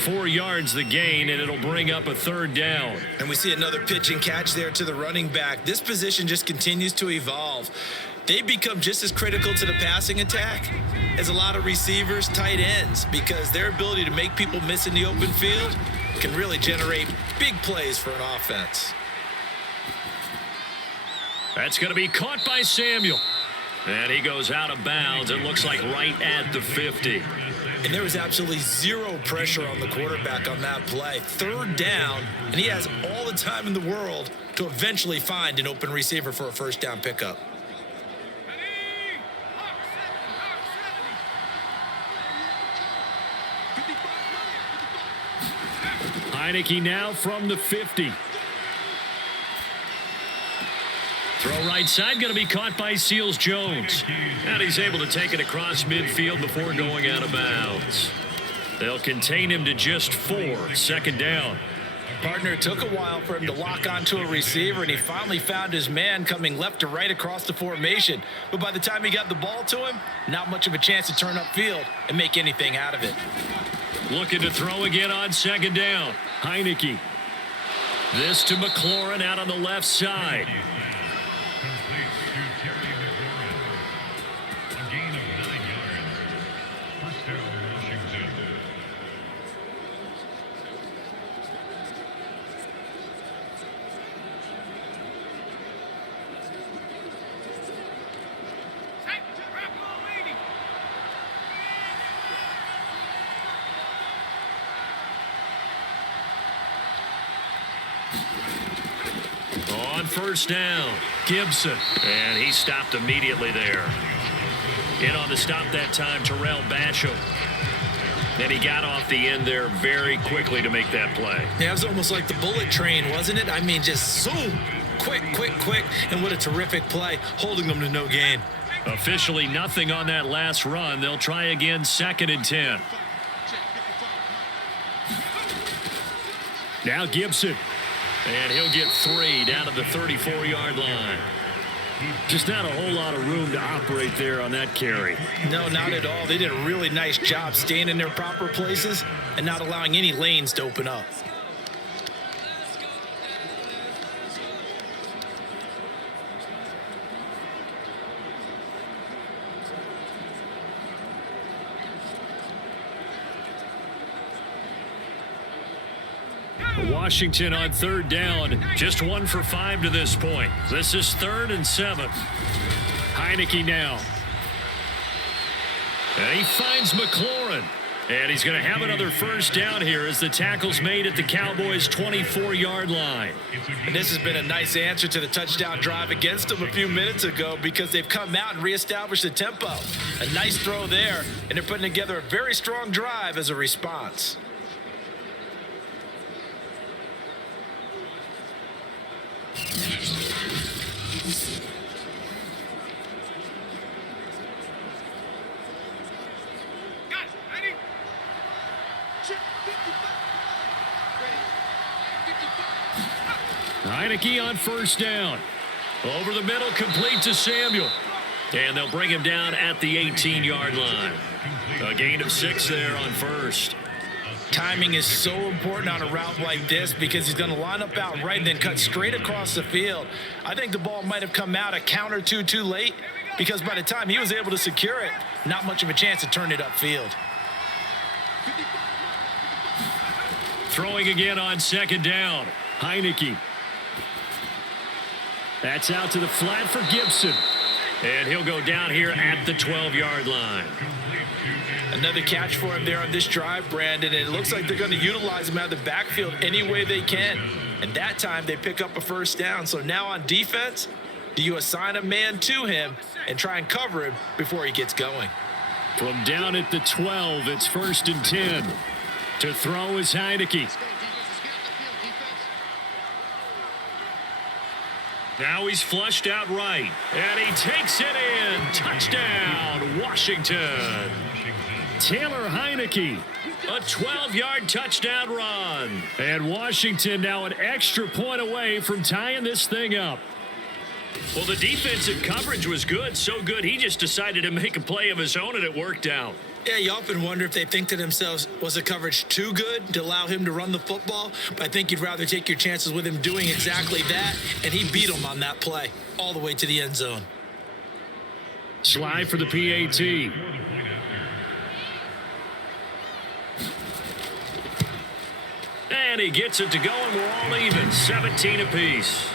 4 yards the gain, and it'll bring up a third down. And we see another pitch and catch there to the running back. This position just continues to evolve. They become just as critical to the passing attack as a lot of receivers, tight ends, because their ability to make people miss in the open field can really generate big plays for an offense. That's going to be caught by Samuel. And he goes out of bounds. It looks like right at the 50. And there was absolutely zero pressure on the quarterback on that play. Third down, and he has all the time in the world to eventually find an open receiver for a first down pickup. Heineke now from the 50. Throw right side, going to be caught by Seals-Jones. And he's able to take it across midfield before going out of bounds. They'll contain him to just 4. Second down. Partner, it took a while for him to lock onto a receiver, and he finally found his man coming left to right across the formation. But by the time he got the ball to him, not much of a chance to turn upfield and make anything out of it. Looking to throw again on second down. Heineke. This to McLaurin out on the left side. On first down, Gibson. And he stopped immediately there. In on the stop that time, Terrell Basham. And he got off the end there very quickly to make that play. Yeah, it was almost like the bullet train, wasn't it? I mean, just zoom. Quick, quick, quick. And what a terrific play, holding them to no gain. Officially nothing on that last run. They'll try again, 2nd and 10. Now Gibson. And he'll get 3 down to the 34-yard line. Just not a whole lot of room to operate there on that carry. No, not at all. They did a really nice job staying in their proper places and not allowing any lanes to open up. Washington on third down, just 1 for 5 to this point. This is 3rd and 7. Heineke now. And he finds McLaurin. And he's going to have another first down here as the tackle's made at the Cowboys' 24-yard line. And this has been a nice answer to the touchdown drive against them a few minutes ago because they've come out and reestablished the tempo. A nice throw there, and they're putting together a very strong drive as a response. Heineke on first down. Over the middle, complete to Samuel. And they'll bring him down at the 18-yard line. A gain of 6 there on first. Timing is so important on a route like this because he's going to line up out right and then cut straight across the field. I think the ball might have come out a count or two too late because by the time he was able to secure it, not much of a chance to turn it upfield. Throwing again on second down. Heineke. That's out to the flat for Gibson. And he'll go down here at the 12-yard line. Another catch for him there on this drive, Brandon. And it looks like they're going to utilize him out of the backfield any way they can. And that time they pick up a first down. So now on defense, do you assign a man to him and try and cover him before he gets going? From down at the 12, it's 1st and 10. To throw is Heineke. Now he's flushed out right. And he takes it in. Touchdown, Washington. Taylor Heineke. A 12-yard touchdown run. And Washington now an extra point away from tying this thing up. Well, the defensive coverage was good, so good he just decided to make a play of his own, and it worked out. Yeah, you often wonder if they think to themselves, was the coverage too good to allow him to run the football? But I think you'd rather take your chances with him doing exactly that, and he beat him on that play all the way to the end zone. Slide for the PAT. And he gets it to go, and we're all even, 17 apiece.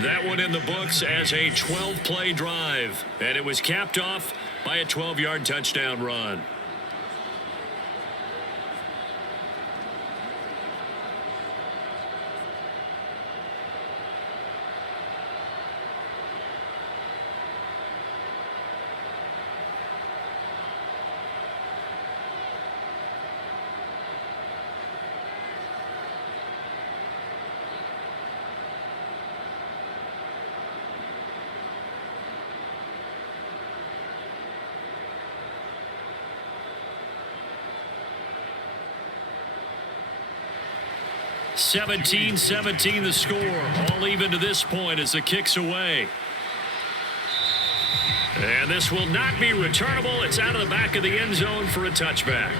That one in the books as a 12-play drive, and it was capped off by a 12-yard touchdown run. (17-17) the score, all even to this point as the kick's away. And this will not be returnable. It's out of the back of the end zone for a touchback.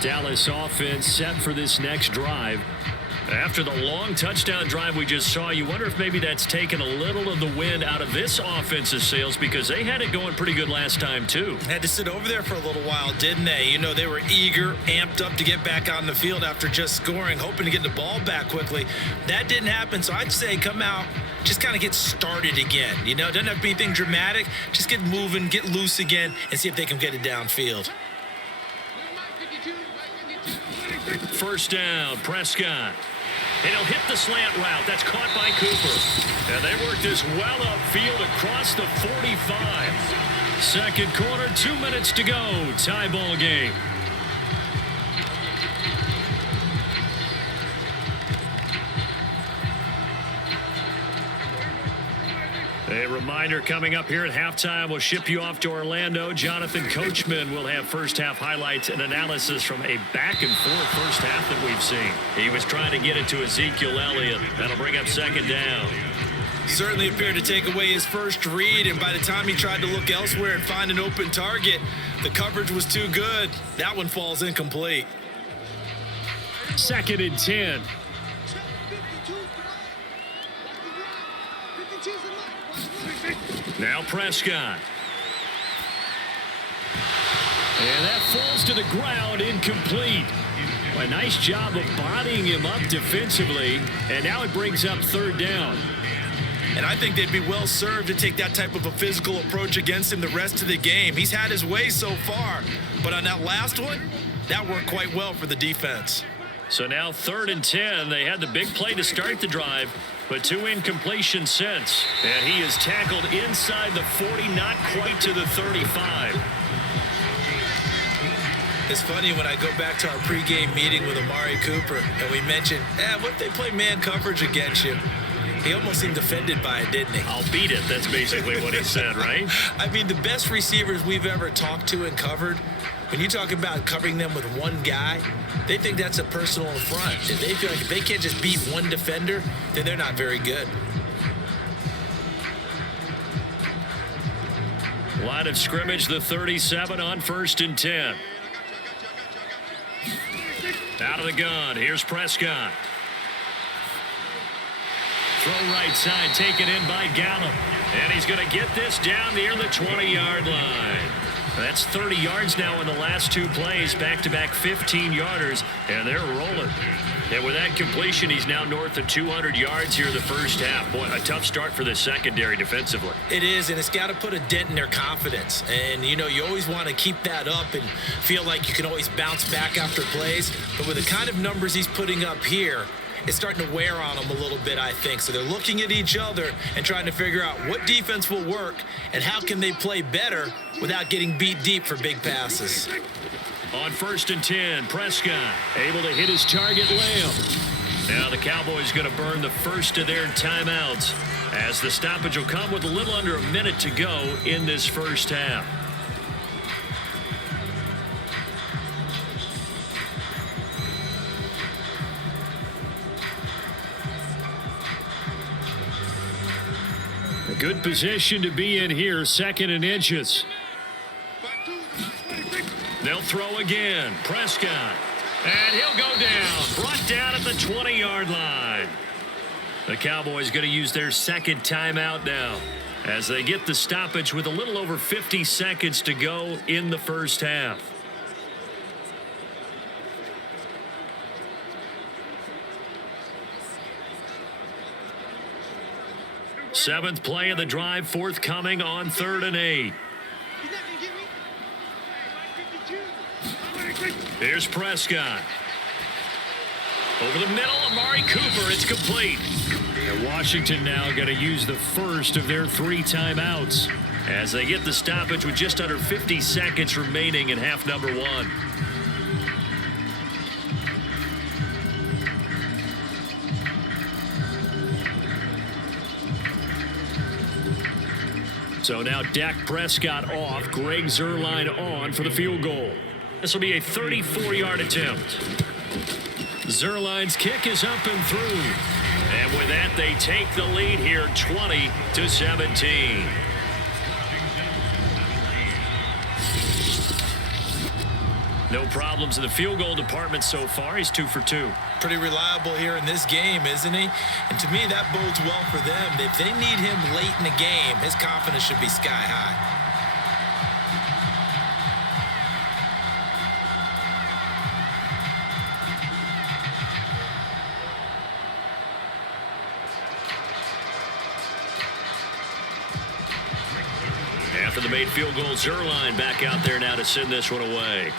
Dallas offense set for this next drive. After the long touchdown drive we just saw, you wonder if maybe that's taken a little of the wind out of this offense's sails, because they had it going pretty good last time too. Had to sit over there for a little while, didn't they? You know, they were eager, amped up to get back on the field after just scoring, hoping to get the ball back quickly. That didn't happen, so I'd say come out, just kind of get started again. You know, it doesn't have to be anything dramatic. Just get moving, get loose again, and see if they can get it downfield. First down, Prescott. And he'll hit the slant route. That's caught by Cooper. And they work this well upfield across the 45. Second quarter, 2 minutes to go. Tie ball game. A reminder coming up here at halftime, we'll ship you off to Orlando. Jonathan Coachman will have first half highlights and analysis from a back and forth first half that we've seen. He was trying to get it to Ezekiel Elliott. That'll bring up second down. Certainly appeared to take away his first read, and by the time he tried to look elsewhere and find an open target, the coverage was too good. That one falls incomplete. Second and 10. Now Prescott. And that falls to the ground, incomplete. A nice job of bodying him up defensively, and now it brings up third down. And I think they'd be well served to take that type of a physical approach against him the rest of the game. He's had his way so far, but on that last one, that worked quite well for the defense. So now third and 10. They had the big play to start the drive, but 2 incompletions since. And he is tackled inside the 40, not quite to the 35. It's funny when I go back to our pregame meeting with Amari Cooper, and we mentioned, what if they play man coverage against you? He almost seemed offended by it, didn't he? I'll beat it. That's basically what he said, right? I mean, the best receivers we've ever talked to and covered, when you talk about covering them with one guy, they think that's a personal affront. If they feel like if they can't just beat one defender, then they're not very good. Line of scrimmage, the 37 on first and 10. Out of the gun, here's Prescott. Throw right side, taken in by Gallup. And he's going to get this down near the 20-yard line. That's 30 yards now in the last 2 plays, back-to-back 15-yarders, and they're rolling. And with that completion, he's now north of 200 yards here in the first half. Boy, a tough start for the secondary defensively. It is, and it's got to put a dent in their confidence. And, you know, you always want to keep that up and feel like you can always bounce back after plays. But with the kind of numbers he's putting up here, it's starting to wear on them a little bit, I think. So they're looking at each other and trying to figure out what defense will work and how can they play better without getting beat deep for big passes. On first and 10, Prescott able to hit his target, Lamb. Now the Cowboys going to burn the first of their timeouts as the stoppage will come with a little under a minute to go in this first half. A good position to be in here, 2nd and inches. They'll throw again. Prescott. And he'll go down. Brought down at the 20-yard line. The Cowboys going to use their 2nd timeout now as they get the stoppage with a little over 50 seconds to go in the first half. Seventh play of the drive forthcoming on 3rd and 8. Here's Prescott. Over the middle, Amari Cooper. It's complete. And Washington now going to use the first of their 3 timeouts as they get the stoppage with just under 50 seconds remaining in half number 1. So now Dak Prescott off, Greg Zuerlein on for the field goal. This will be a 34-yard attempt. Zuerlein's kick is up and through. And with that, they take the lead here 20-17. No problems in the field goal department so far. He's 2 for 2. Pretty reliable here in this game, isn't he? And to me, that bodes well for them. If they need him late in the game, his confidence should be sky high. After the made field goal, Zuerlein back out there now to send this one away.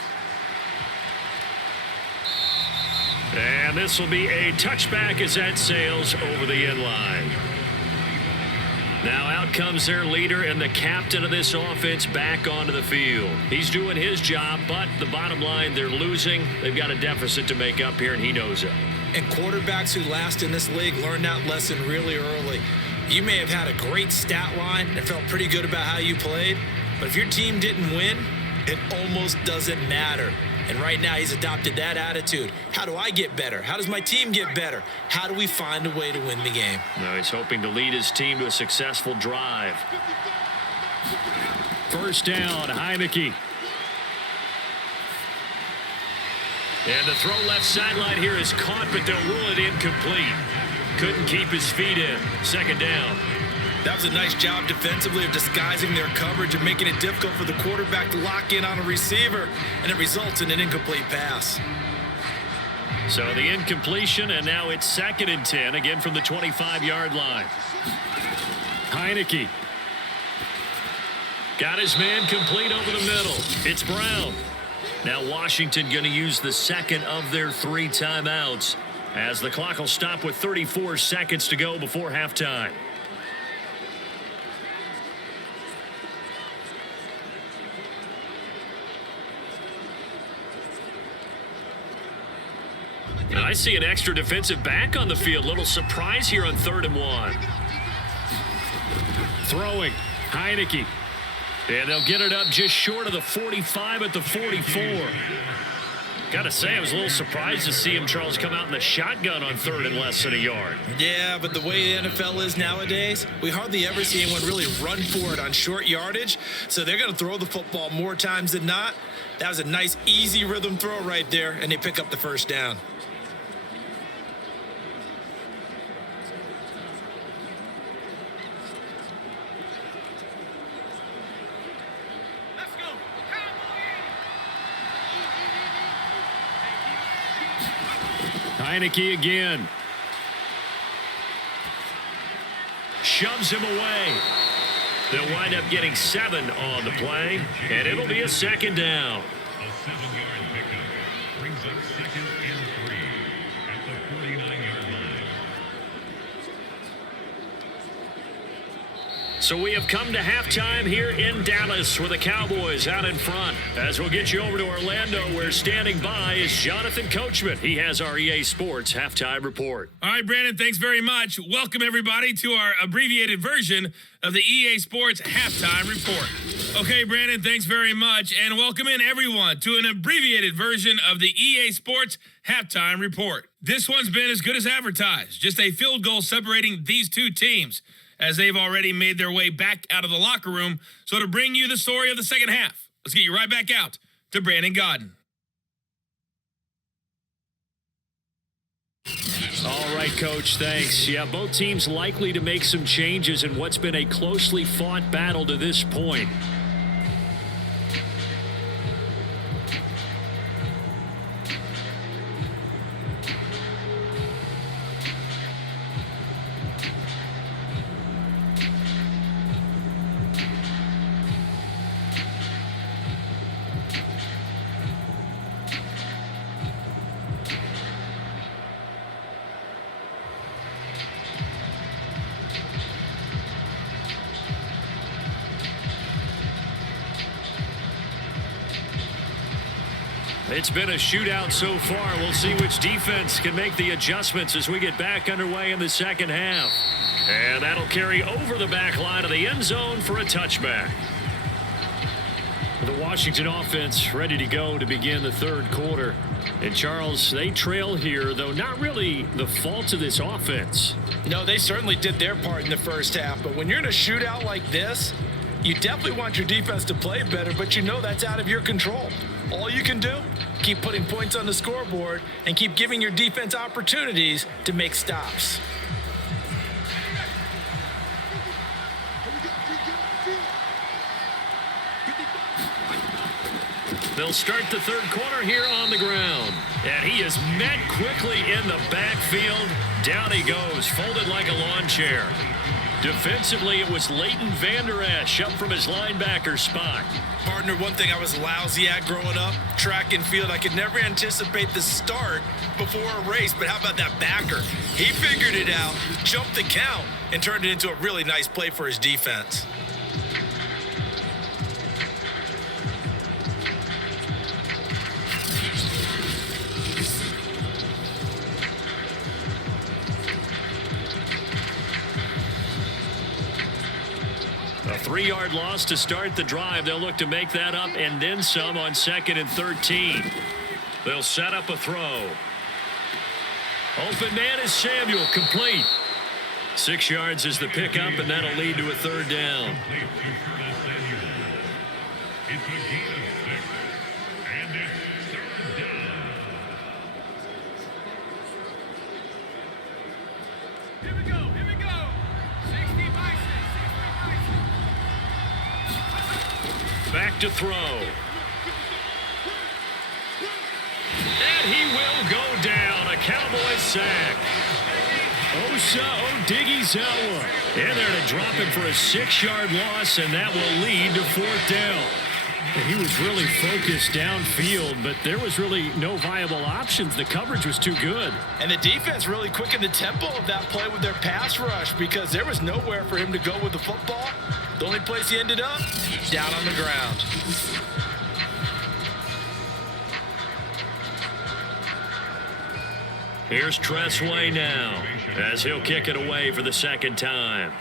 And this will be a touchback as that sails over the end line. Now out comes their leader and the captain of this offense back onto the field. He's doing his job, but the bottom line, they're losing. They've got a deficit to make up here, and he knows it. And quarterbacks who last in this league learn that lesson really early. You may have had a great stat line and felt pretty good about how you played, but if your team didn't win, it almost doesn't matter. And right now, he's adopted that attitude. How do I get better? How does my team get better? How do we find a way to win the game? Now he's hoping to lead his team to a successful drive. First down, Heineke. And the throw left sideline here is caught, but they'll rule it incomplete. Couldn't keep his feet in. 2nd down. That was a nice job defensively of disguising their coverage and making it difficult for the quarterback to lock in on a receiver, and it results in an incomplete pass. So the incompletion, and now it's 2nd and 10, again from the 25-yard line. Heineke. Got his man complete over the middle. It's Brown. Now Washington going to use the 2nd of their 3 timeouts as the clock will stop with 34 seconds to go before halftime. And I see an extra defensive back on the field. Little surprise here on 3rd and 1. Throwing. Heineke. And they'll get it up just short of the 45 at the 44. Got to say, I was a little surprised to see him, Charles, come out in the shotgun on 3rd and less than a yard. Yeah, but the way the NFL is nowadays, we hardly ever see anyone really run for it on short yardage. So they're going to throw the football more times than not. That was a nice, easy rhythm throw right there, and they pick up the first down. Heineke again. Shoves him away. They'll wind up getting 7 on the play, and it'll be a 2nd down. A 7-yard pickup brings up 2nd and 3 at the 49-yard line. So we have come to halftime here in Dallas with the Cowboys out in front. As we'll get you over to Orlando, where standing by is Jonathan Coachman. He has our EA Sports halftime report. All right, Brandon, thanks very much. Welcome, everybody, to our abbreviated version of the EA Sports halftime report. Okay, Brandon, thanks very much. And welcome in, everyone, to an abbreviated version of the EA Sports halftime report. This one's been as good as advertised. Just a field goal separating these two teams. as they've already made their way back out of the locker room. So to bring you the story of the second half, let's get you right back out to Brandon Godden. All right, Coach, thanks. Yeah, both teams likely to make some changes in what's been a closely fought battle to this point. It's been a shootout so far. We'll see which defense can make the adjustments as we get back underway in the second half. And that'll carry over the back line of the end zone for a touchback. The Washington offense ready to go to begin the third quarter. And Charles, they trail here, though not really the fault of this offense. No, they certainly did their part in the first half. But when you're in a shootout like this, you definitely want your defense to play better, but you know that's out of your control. All you can do, keep putting points on the scoreboard and keep giving your defense opportunities to make stops. They'll start the third quarter here on the ground. And he is met quickly in the backfield. Down he goes, folded like a lawn chair. Defensively, it was Leighton Vander Esch up from his linebacker spot. Partner, one thing I was lousy at growing up, track and field, I could never anticipate the start before a race, but how about that backer? He figured it out, jumped the count, and turned it into a really nice play for his defense. A 3-yard loss to start the drive. They'll look to make that up and then some on 2nd and 13. They'll set up a throw. Open man is Samuel, complete. 6 yards is the pickup, and that'll lead to a third down. It's a gain of 6, and it's third down. Here we go. 60 by 6. Back to throw. And he will go down. A Cowboys sack. Osa Odighizuwa in there to drop him for a 6-yard loss, and that will lead to fourth down. And he was really focused downfield, but there was really no viable options. The coverage was too good. And the defense really quickened the tempo of that play with their pass rush because there was nowhere for him to go with the football. The only place he ended up, down on the ground. Here's Tressway now as he'll kick it away for the second time.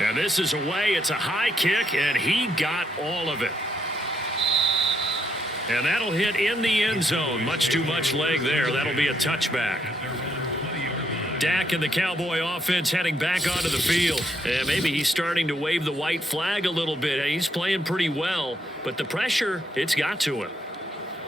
And this is away. It's a high kick, and he got all of it. And that'll hit in the end zone. Much too much leg there. That'll be a touchback. Dak and the Cowboy offense heading back onto the field. And maybe he's starting to wave the white flag a little bit. He's playing pretty well, but the pressure, it's got to him.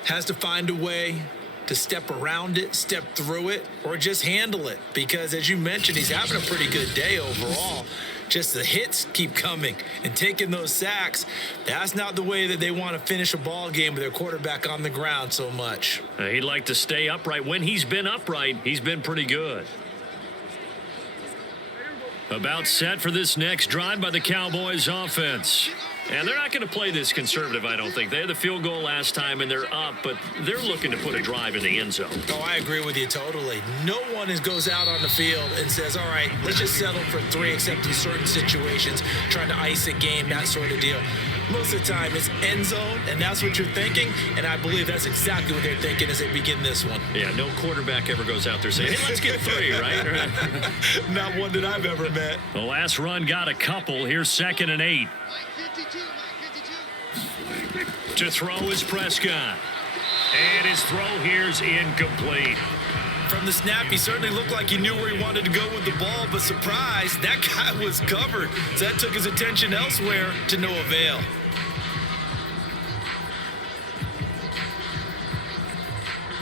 Has to find a way to step around it, step through it, or just handle it. Because as you mentioned, he's having a pretty good day overall. Just the hits keep coming and taking those sacks. That's not the way that they want to finish a ball game with their quarterback on the ground so much. He'd like to stay upright. When he's been upright, he's been pretty good. About set for this next drive by the Cowboys offense. And they're not going to play this conservative, I don't think. They had the field goal last time, and they're up, but they're looking to put a drive in the end zone. Oh, I agree with you totally. No one goes out on the field and says, all right, let's just settle for 3, except in certain situations, trying to ice a game, that sort of deal. Most of the time, it's end zone, and that's what you're thinking, and I believe that's exactly what they're thinking as they begin this one. Yeah, no quarterback ever goes out there saying, hey, let's get 3, right? Not one that I've ever met. The last run got a couple. Here's 2nd and 8. To throw is Prescott. And his throw here's incomplete. from the snap, he certainly looked like he knew where he wanted to go with the ball, but surprise, that guy was covered. So that took his attention elsewhere to no avail.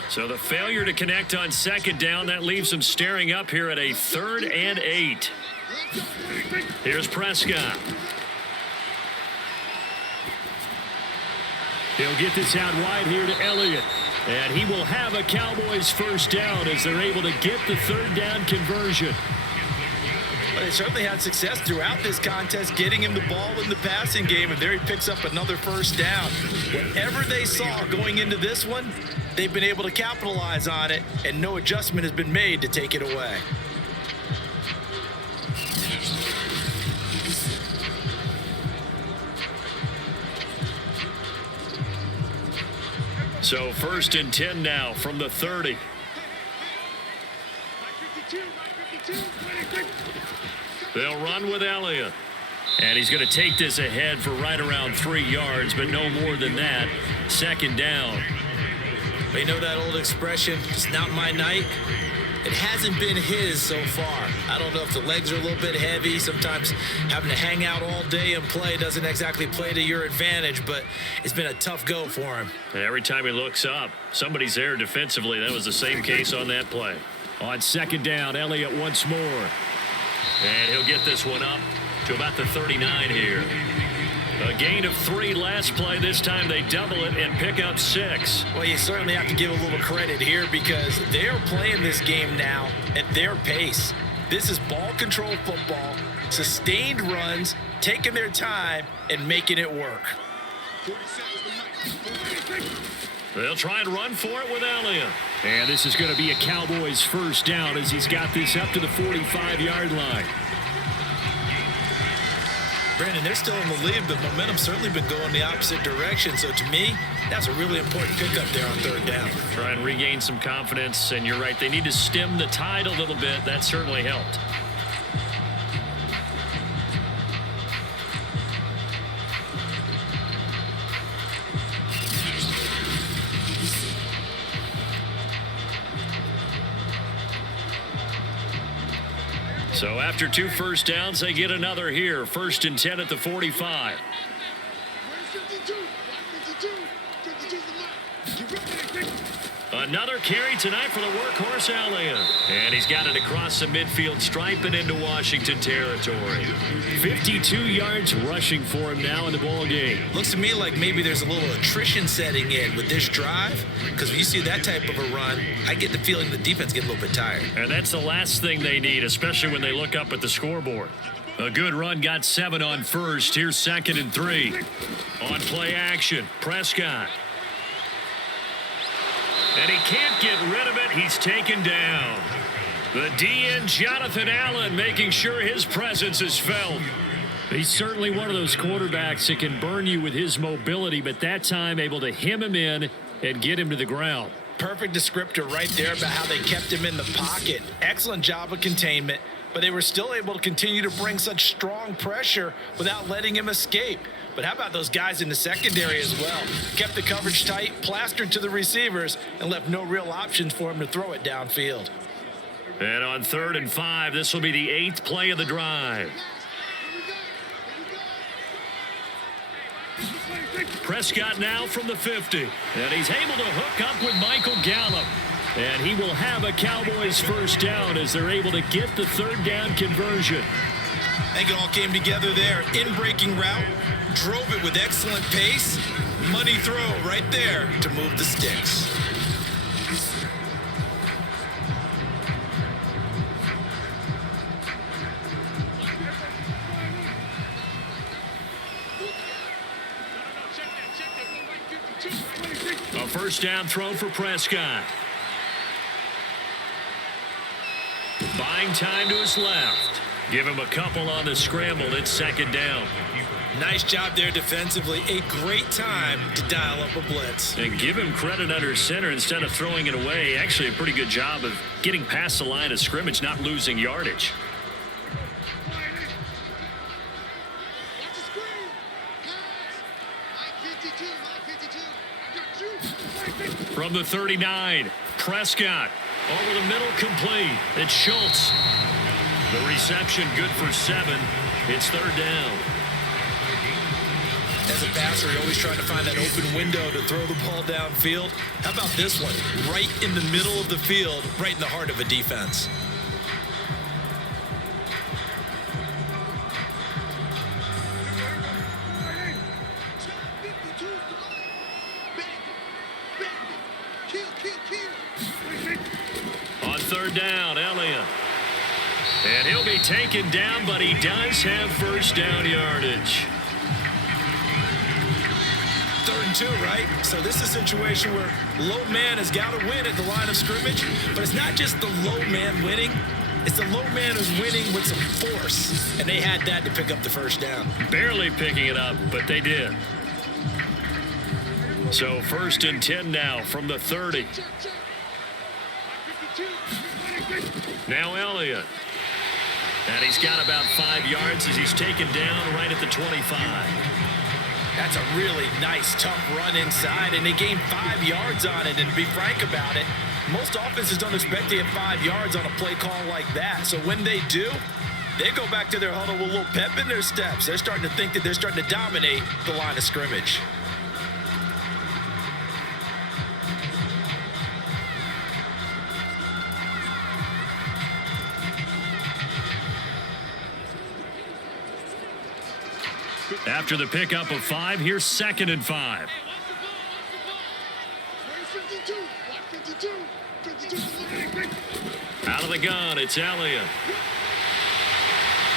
So the failure to connect on second down, that leaves him staring up here at a 3rd and 8. Here's Prescott. He'll get this out wide here to Elliott. And he will have a Cowboys first down as they're able to get the 3rd down conversion. Well, they certainly had success throughout this contest getting him the ball in the passing game, and there he picks up another first down. Whatever they saw going into this one, they've been able to capitalize on it, and no adjustment has been made to take it away. So 1st and 10 now from the 30. They'll run with Elliott. And he's going to take this ahead for right around 3 yards, but no more than that. 2nd down. You know that old expression, it's not my night? It hasn't been his so far. I don't know if the legs are a little bit heavy. Sometimes having to hang out all day and play doesn't exactly play to your advantage, but it's been a tough go for him. And every time he looks up, somebody's there defensively. That was the same case on that play. On 2nd down, Elliott once more. And he'll get this one up to about the 39 here. A gain of 3 last play. This time they double it and pick up 6. Well, you certainly have to give a little credit here because they're playing this game now at their pace. This is ball control football, sustained runs, taking their time and making it work. They'll try and run for it with Elliott. And this is going to be a Cowboys first down as he's got this up to the 45-yard line. Brandon, they're still in the lead, but momentum's certainly been going the opposite direction. So to me, that's a really important pickup there on 3rd down. Try and regain some confidence, and you're right. They need to stem the tide a little bit. That certainly helped. So after 2 first downs, they get another here. 1st and 10 at the 45. Another carry tonight for the workhorse Elliott. And he's got it across the midfield stripe and into Washington territory. 52 yards rushing for him now in the ball game. Looks to me like maybe there's a little attrition setting in with this drive, because when you see that type of a run, I get the feeling the defense gets a little bit tired. And that's the last thing they need, especially when they look up at the scoreboard. A good run got 7 on 1st. Here's 2nd and 3. On play action, Prescott. And he can't get rid of it. He's taken down. The DN, Jonathan Allen, making sure his presence is felt. He's certainly one of those quarterbacks that can burn you with his mobility, but that time able to hem him in and get him to the ground. Perfect descriptor right there about how they kept him in the pocket. Excellent job of containment, but they were still able to continue to bring such strong pressure without letting him escape. But how about those guys in the secondary as well? Kept the coverage tight, plastered to the receivers, and left no real options for him to throw it downfield. And on 3rd and 5, this will be the 8th play of the drive. Prescott now from the 50. And he's able to hook up with Michael Gallup. And he will have a Cowboys first down as they're able to get the 3rd down conversion. I think it all came together there. In-breaking route, drove it with excellent pace. Money throw right there to move the sticks. A first down throw for Prescott. Buying time to his left. Give him a couple on the scramble. It's 2nd down. Nice job there defensively. A great time to dial up a blitz. And give him credit under center instead of throwing it away. Actually, a pretty good job of getting past the line of scrimmage, not losing yardage. From the 39, Prescott. Over the middle, complete. It's Schultz. The reception good for 7. It's third down. As a passer, you're always trying to find that open window to throw the ball downfield. How about this one? Right in the middle of the field, right in the heart of a defense. On third down, Elliott. And he'll be taken down, but he does have first down yardage. 3rd and 2, right? So this is a situation where low man has got to win at the line of scrimmage, but it's not just the low man winning. It's the low man who's winning with some force, and they had that to pick up the first down. Barely picking it up, but they did. So 1st and 10 now from the 30. Now Elliott. And he's got about 5 yards as he's taken down right at the 25. That's a really nice, tough run inside, and they gained 5 yards on it. And to be frank about it, most offenses don't expect to get 5 yards on a play call like that. So when they do, they go back to their huddle with a little pep in their steps. They're starting to think that they're starting to dominate the line of scrimmage. After the pickup of 5, here's 2nd and 5. Out of the gun, it's Elliott.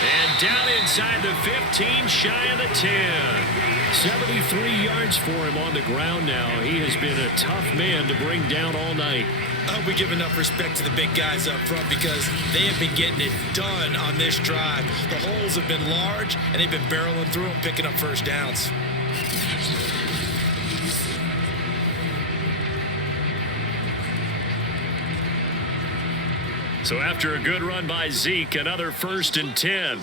And down inside the 15, shy of the 10. 73 yards for him on the ground now. He has been a tough man to bring down all night. I hope we give enough respect to the big guys up front because they have been getting it done on this drive. The holes have been large, and they've been barreling through them, picking up first downs. So after a good run by Zeke, another 1st and 10.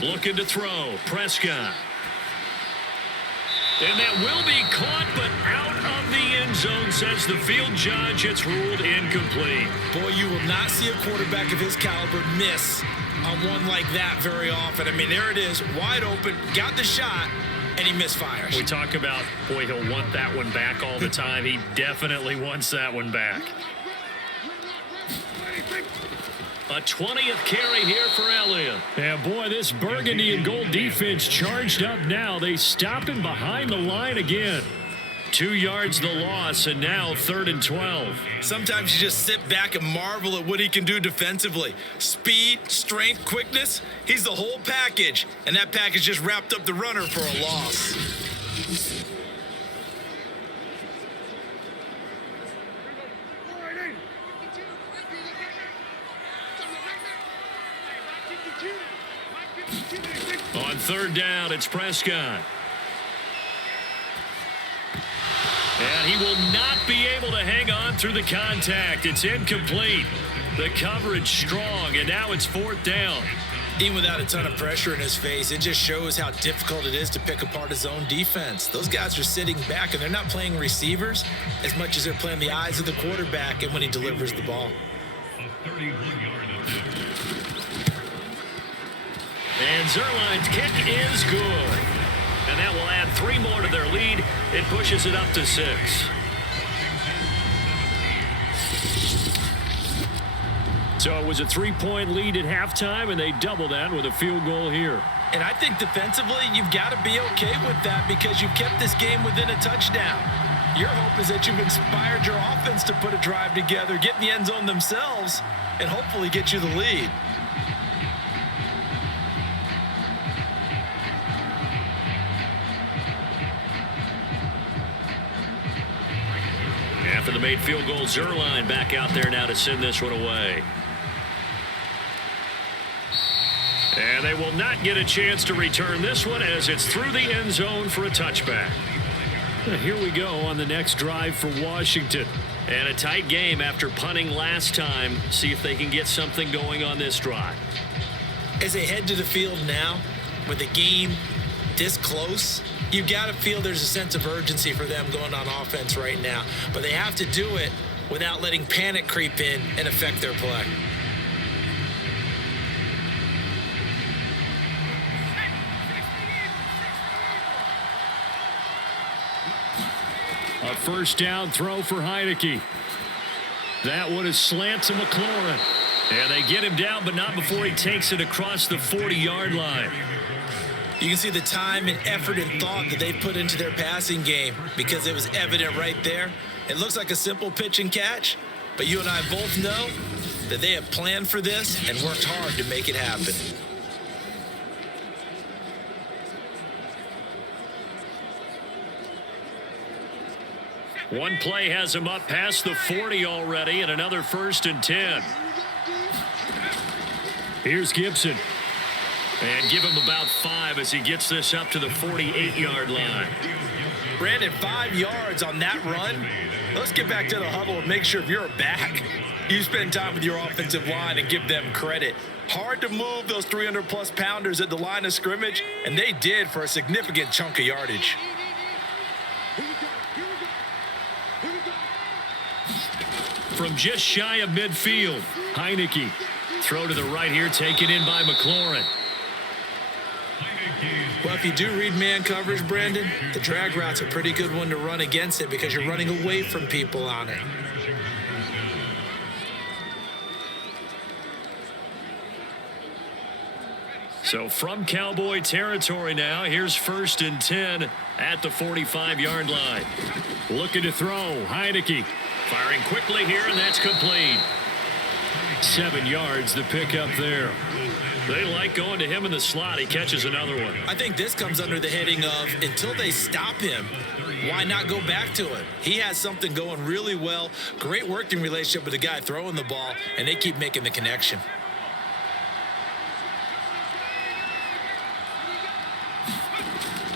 Looking to throw, Prescott. And that will be caught, but out of the end zone, says the field judge. It's ruled incomplete. Boy, you will not see a quarterback of his caliber miss on one like that very often. I mean, there it is, wide open, got the shot, and he misfires. We talk about, boy, he'll want that one back all the time. He definitely wants that one back. A 20th carry here for Elliott. Yeah, boy, this burgundy and gold defense charged up now. They stopped him behind the line again. 2 yards the loss, and now 3rd and 12. Sometimes you just sit back and marvel at what he can do defensively. Speed, strength, quickness, he's the whole package. And that package just wrapped up the runner for a loss. On 3rd down, it's Prescott. And he will not be able to hang on through the contact. It's incomplete. The coverage strong, and now it's 4th down. Even without a ton of pressure in his face, it just shows how difficult it is to pick apart his own defense. Those guys are sitting back, and they're not playing receivers as much as they're playing the eyes of the quarterback and when he delivers the ball. And Zerline's kick is good. And that will add 3 more to their lead. It pushes it up to 6. So it was a 3-point lead at halftime, and they double that with a field goal here. And I think defensively, you've got to be okay with that because you've kept this game within a touchdown. Your hope is that you've inspired your offense to put a drive together, get in the end zone themselves, and hopefully get you the lead. After the made field goal, Zerline back out there now to send this one away. And they will not get a chance to return this one as it's through the end zone for a touchback. Here we go on the next drive for Washington. And a tight game after punting last time. See if they can get something going on this drive. As they head to the field now, with the game this close, You've got to feel there's a sense of urgency for them going on offense right now. But they have to do it without letting panic creep in and affect their play. A first down throw for Heineke. That one is slant to McLaurin. And they get him down, but not before he takes it across the 40-yard line. You can see the time and effort and thought that they put into their passing game because it was evident right there. It looks like a simple pitch and catch, but you and I both know that they have planned for this and worked hard to make it happen. One play has him up past the 40 already, and another 1st and 10. Here's Gibson. And give him about 5 as he gets this up to the 48-yard line. Brandon, 5 yards on that run. Let's get back to the huddle and make sure if you're a back, you spend time with your offensive line and give them credit. Hard to move those 300-plus pounders at the line of scrimmage, and they did for a significant chunk of yardage. From just shy of midfield, Heineke. Throw to the right here, taken in by McLaurin. Well, if you do read man coverage, Brandon, the drag route's a pretty good one to run against it because you're running away from people on it. So from Cowboy territory now, here's 1st and 10 at the 45-yard line. Looking to throw, Heineke. Firing quickly here, and that's complete. 7 yards, the pickup there. They like going to him in the slot. He catches another one. I think this comes under the heading of until they stop him, why not go back to him? He has something going really well. Great working relationship with the guy throwing the ball, and they keep making the connection.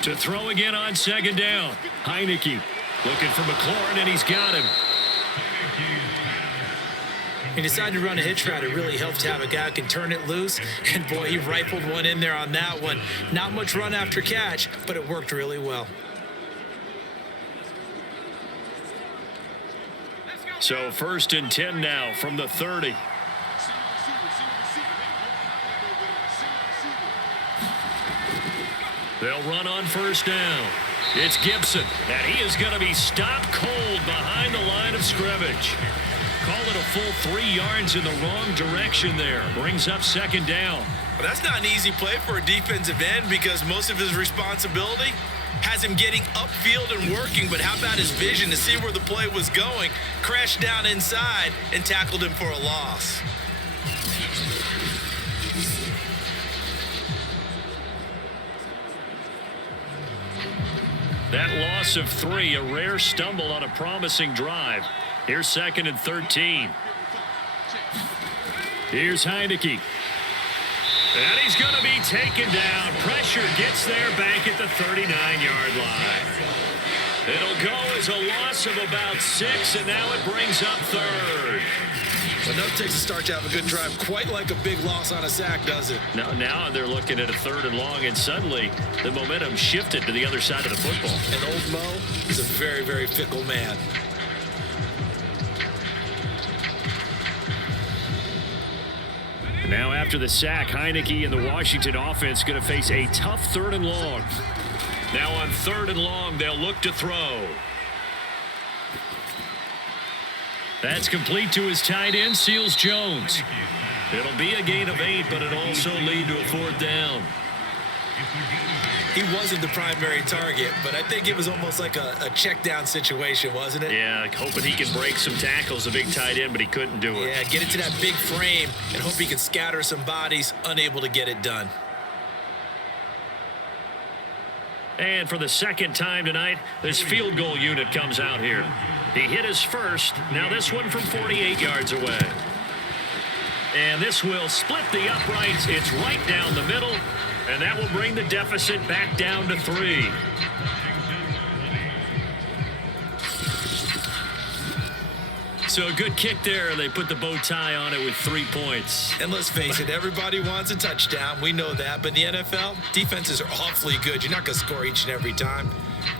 To throw again on 2nd down. Heineke looking for McLaurin, and he's got him. He decided to run a hitch route. It really helps to have a guy who can turn it loose. And, boy, he rifled one in there on that one. Not much run after catch, but it worked really well. So 1st and 10 now from the 30. They'll run on 1st down. It's Gibson, and he is going to be stopped cold behind the line of scrimmage. Call it a full 3 yards in the wrong direction there. Brings up 2nd down. But that's not an easy play for a defensive end because most of his responsibility has him getting upfield and working. But how about his vision to see where the play was going? Crashed down inside and tackled him for a loss. That loss of 3, a rare stumble on a promising drive. Here's 2nd and 13. Here's Heineke. And he's going to be taken down. Pressure gets there back at the 39-yard line. It'll go as a loss of about 6, and now it brings up 3rd. But no takes a start to have a good drive, quite like a big loss on a sack, does it? Now they're looking at a 3rd and long, and suddenly the momentum shifted to the other side of the football. And old Mo is a very, very fickle man. Now after the sack, Heineke and the Washington offense going to face a tough 3rd and long. Now on 3rd and long, they'll look to throw. That's complete to his tight end, Seals Jones. It'll be a gain of 8, but it'll also lead to a 4th down. He wasn't the primary target, but I think it was almost like a check down situation, wasn't it? Yeah, hoping he can break some tackles, a big tight end, but he couldn't do it. Yeah, get it to that big frame and hope he can scatter some bodies, unable to get it done. And for the 2nd time tonight, this field goal unit comes out here. He hit his first. Now this one from 48 yards away. And this will split the uprights. It's right down the middle. And that will bring the deficit back down to 3. So a good kick there. They put the bow tie on it with 3 points. And let's face it, everybody wants a touchdown. We know that. But in the NFL, defenses are awfully good. You're not going to score each and every time.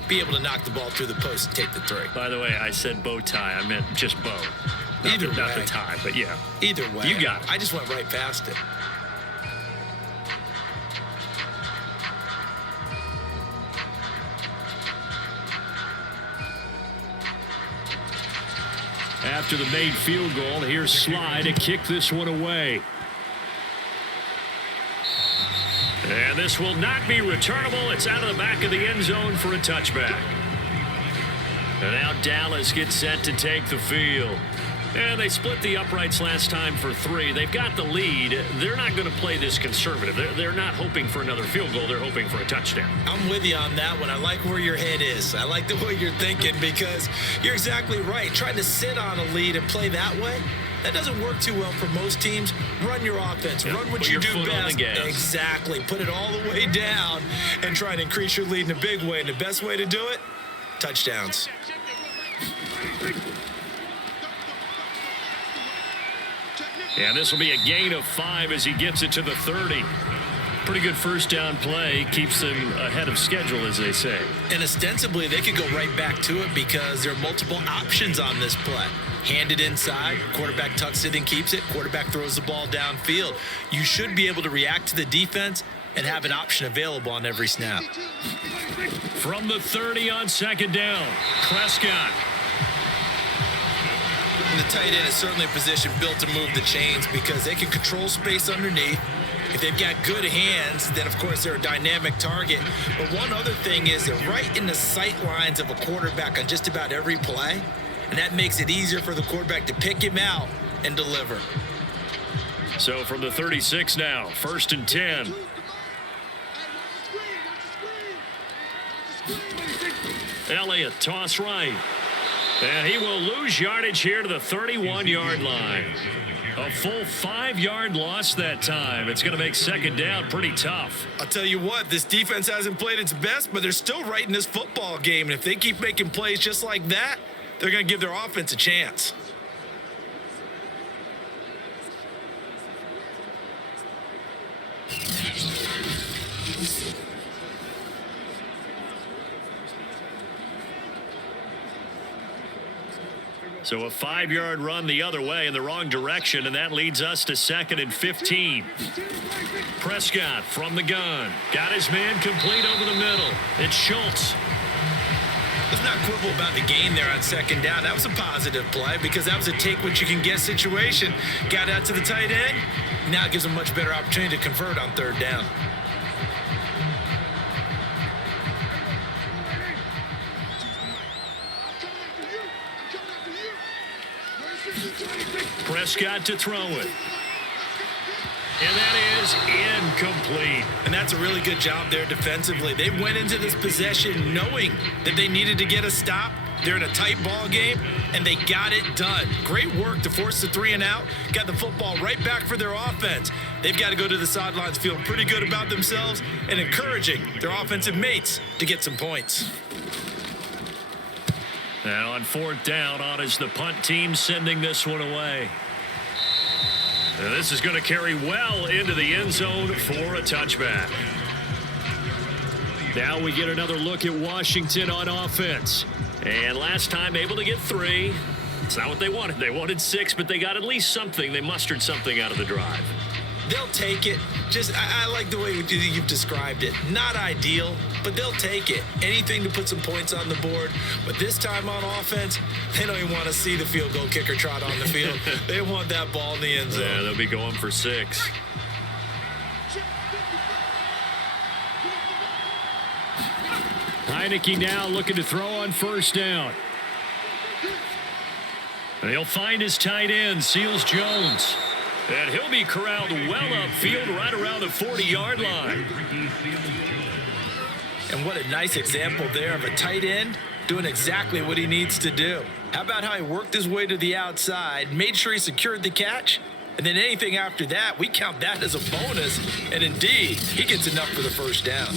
Be able to knock the ball through the post and take the 3. By the way, I said bow tie. I meant just bow. Not the tie, but yeah. Either way. You got it. I just went right past it. After the made field goal, here's Sly to kick this one away. And this will not be returnable. It's out of the back of the end zone for a touchback. And now Dallas gets set to take the field. And they split the uprights last time for 3. They've got the lead. They're not going to play this conservative. They're not hoping for another field goal. They're hoping for a touchdown. I'm with you on that one. I like where your head is. I like the way you're thinking because you're exactly right. Trying to sit on a lead and play that way, that doesn't work too well for most teams. Run your offense. Yep. Run what Put you your do foot on best. the gas. Exactly. Put it all the way down and try and increase your lead in a big way. And the best way to do it, touchdowns. Yeah, this will be a gain of 5 as he gets it to the 30. Pretty good first down play. Keeps them ahead of schedule, as they say. And ostensibly, they could go right back to it because there are multiple options on this play. Hand it inside, quarterback tucks it and keeps it, quarterback throws the ball downfield. You should be able to react to the defense and have an option available on every snap. From the 30 on second down, Prescott. And the tight end is certainly a position built to move the chains because they can control space underneath. If they've got good hands, then of course they're a dynamic target. But one other thing is they're right in the sight lines of a quarterback on just about every play. And that makes it easier for the quarterback to pick him out and deliver. So from the 36 now, 1st and 10. Elliott, toss right. And he will lose yardage here to the 31-yard line. A full 5-yard loss that time. It's going to make second down pretty tough. I'll tell you what, this defense hasn't played its best, but they're still right in this football game. And if they keep making plays just like that, they're going to give their offense a chance. So a 5-yard run the other way in the wrong direction, and that leads us to 2nd and 15. Prescott from the gun. Got his man complete over the middle. It's Schultz. Let's not quibble about the gain there on second down. That was a positive play because that was a take-what-you-can-get situation. Got out to the tight end. Now it gives them a much better opportunity to convert on 3rd down. Prescott to throw it. And that is incomplete. And that's a really good job there defensively. They went into this possession knowing that they needed to get a stop. They're in a tight ball game, and they got it done. Great work to force the 3 and out. Got the football right back for their offense. They've got to go to the sidelines feeling pretty good about themselves and encouraging their offensive mates to get some points. Now on 4th down, on is the punt team sending this one away. And this is going to carry well into the end zone for a touchback. Now we get another look at Washington on offense. And last time able to get 3. It's not what they wanted. They wanted 6, but they got at least something. They mustered something out of the drive. They'll take it. I like the way you've described it. Not ideal, but they'll take it. Anything to put some points on the board. But this time on offense, they don't even want to see the field goal kicker trot on the field. They want that ball in the end zone. Yeah, they'll be going for 6. Heineke now looking to throw on 1st down. And he'll find his tight end, Seals Jones. And he'll be corralled well upfield right around the 40-yard line. And what a nice example there of a tight end doing exactly what he needs to do. How about how he worked his way to the outside, made sure he secured the catch, and then anything after that, we count that as a bonus. And indeed, he gets enough for the 1st down.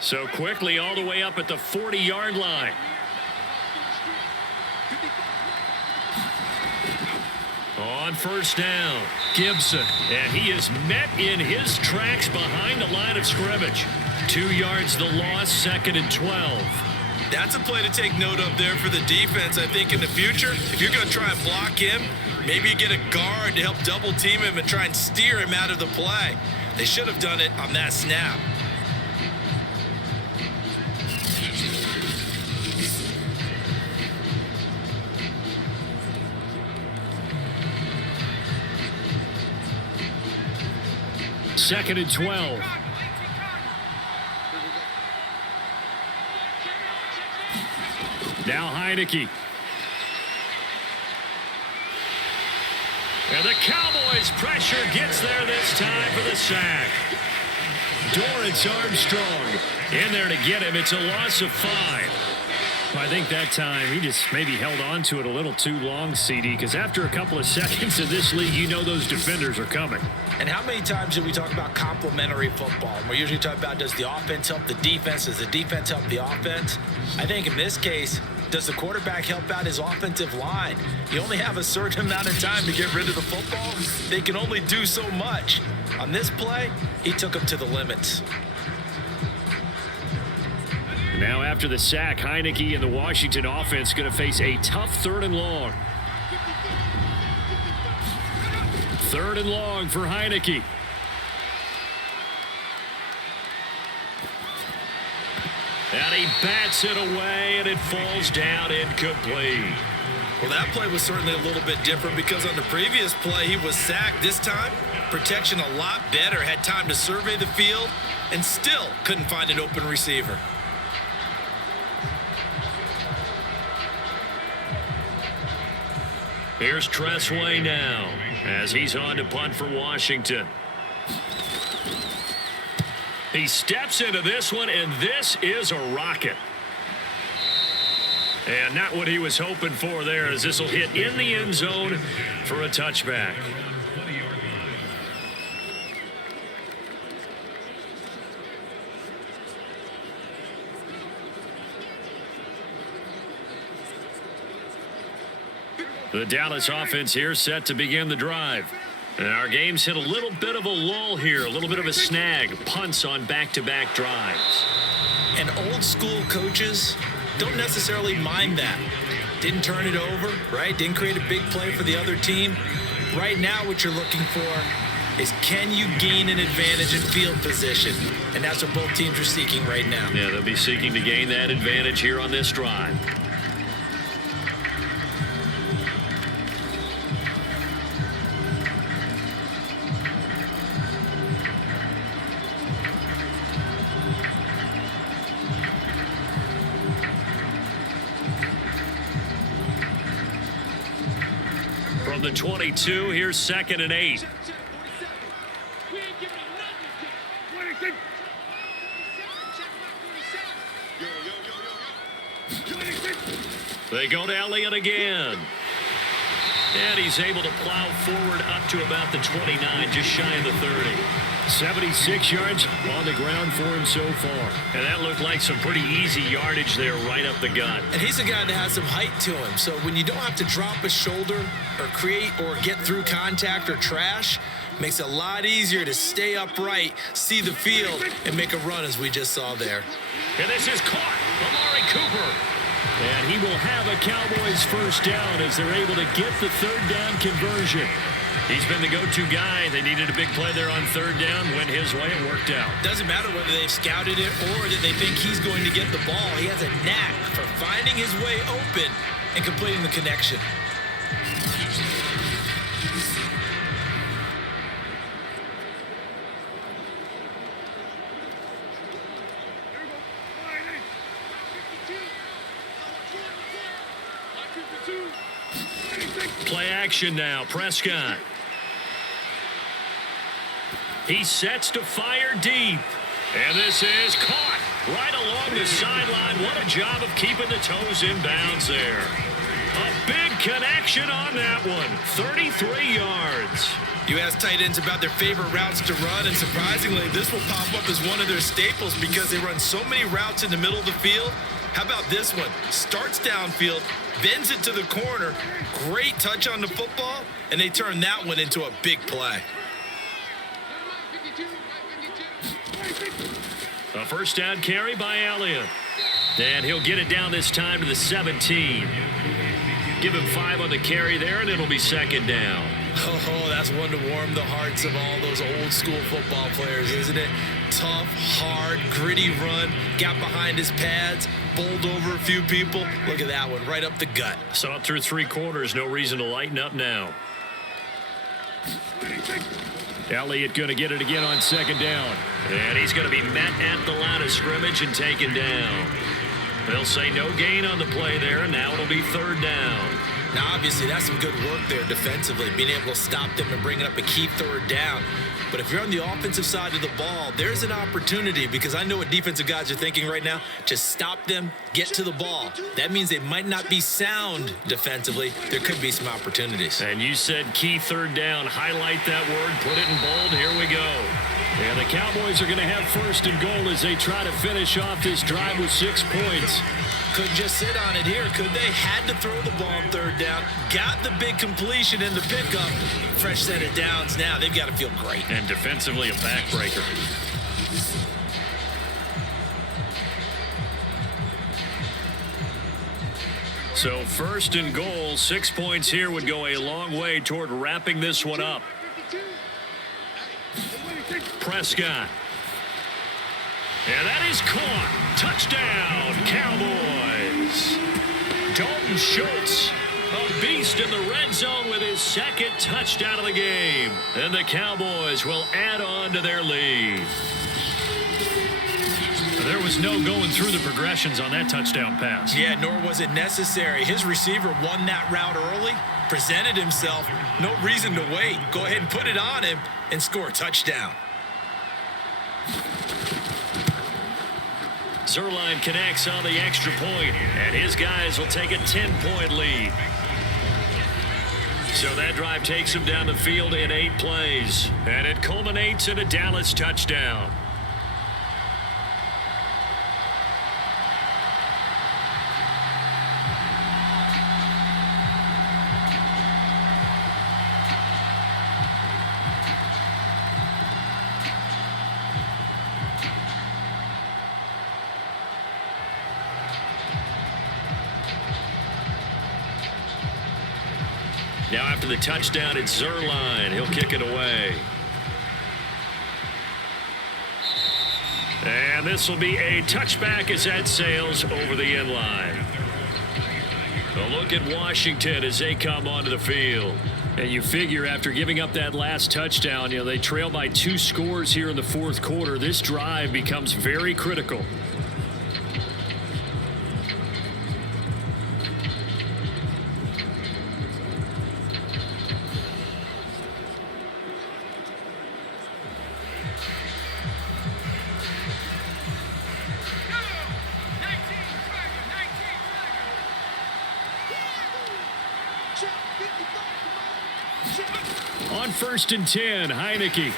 So quickly all the way up at the 40-yard line. On first down, Gibson. And he is met in his tracks behind the line of scrimmage. 2 yards the loss, 2nd and 12. That's a play to take note of there for the defense. I think in the future, if you're going to try and block him, maybe you get a guard to help double team him and try and steer him out of the play. They should have done it on that snap. Second and 12. Now Heineke. And the Cowboys pressure gets there this time for the sack. Dorrance Armstrong in there to get him. It's a loss of 5. I think that time he just maybe held on to it a little too long, CD, because after a couple of seconds in this league, you know those defenders are coming. And how many times do we talk about complementary football? We're usually talking about, does the offense help the defense? Does the defense help the offense? I think in this case, does the quarterback help out his offensive line? You only have a certain amount of time to get rid of the football. They can only do so much. On this play, he took him to the limits. Now after the sack, Heineke and the Washington offense going to face a tough 3rd and long. 3rd and long for Heineke. And he bats it away, and it falls down incomplete. Well, that play was certainly a little bit different because on the previous play, he was sacked. This time, protection a lot better, had time to survey the field, and still couldn't find an open receiver. Here's Tressway now as he's on to punt for Washington. He steps into this one, and this is a rocket. And not what he was hoping for there, as this will hit in the end zone for a touchback. The Dallas offense here set to begin the drive. And our game's hit a little bit of a lull here, a little bit of a snag. Punts on back-to-back drives. And old school coaches don't necessarily mind that. Didn't turn it over, right? Didn't create a big play for the other team. Right now what you're looking for is, can you gain an advantage in field position? And that's what both teams are seeking right now. Yeah, they'll be seeking to gain that advantage here on this drive. From the 22, here's 2nd and 8. They go to Elliott again. And he's able to plow forward up to about the 29, just shy of the 30. 76 yards on the ground for him so far. And that looked like some pretty easy yardage there right up the gut. And he's a guy that has some height to him. So when you don't have to drop a shoulder or create or get through contact or trash, makes it a lot easier to stay upright, see the field, and make a run as we just saw there. And this is caught. Amari Cooper. And he will have a Cowboys first down as they're able to get the 3rd down conversion. He's been the go-to guy. They needed a big play there on 3rd down. Went his way. It worked out. Doesn't matter whether they've scouted it or that they think he's going to get the ball. He has a knack for finding his way open and completing the connection. Play action now. Prescott. He sets to fire deep. And this is caught right along the sideline. What a job of keeping the toes in bounds there. A big connection on that one. 33 yards. You ask tight ends about their favorite routes to run, and surprisingly, this will pop up as one of their staples because they run so many routes in the middle of the field How about this one? Starts downfield, bends it to the corner, great touch on the football, and they turn that one into a big play. A first down carry by Elliott. And he'll get it down this time to the 17. Give him 5 on the carry there, and it'll be second down. Oh, that's one to warm the hearts of all those old school football players, isn't it? Tough, hard, gritty run, got behind his pads, bowled over a few people. Look at that one, right up the gut. Saw it through 3 quarters, no reason to lighten up now. Elliott going to get it again on second down. And he's going to be met at the line of scrimmage and taken down. They'll say no gain on the play there, and now it'll be third down. Now, obviously, that's some good work there defensively, being able to stop them and bringing up a key third down. But if you're on the offensive side of the ball, there's an opportunity, because I know what defensive guys are thinking right now. Just stop them, get to the ball. That means they might not be sound defensively. There could be some opportunities. And you said key third down. Highlight that word, put it in bold. Here we go. And the Cowboys are going to have first and goal as they try to finish off this drive with 6 points. Couldn't just sit on it here, could they? Had to throw the ball on third down. Got the big completion in the pickup. Fresh set of downs now. They've got to feel great. And defensively, a backbreaker. So first and goal, 6 points here would go a long way toward wrapping this one up. Prescott. And that is caught. Touchdown, Cowboys. Dalton Schultz, a beast in the red zone with his second touchdown of the game. And the Cowboys will add on to their lead. There was no going through the progressions on that touchdown pass. Yeah, nor was it necessary. His receiver won that route early, presented himself. No reason to wait. Go ahead and put it on him and score a touchdown. Zerline connects on the extra point, and his guys will take a 10-point lead. So that drive takes him down the field in 8 plays, and it culminates in a Dallas touchdown. Now after the touchdown, it's Zerline. He'll kick it away. And this will be a touchback as that sails over the end line. A look at Washington as they come onto the field. And you figure after giving up that last touchdown, they trail by 2 scores here in the fourth quarter. This drive becomes very critical. On 1st and 10, Heineke.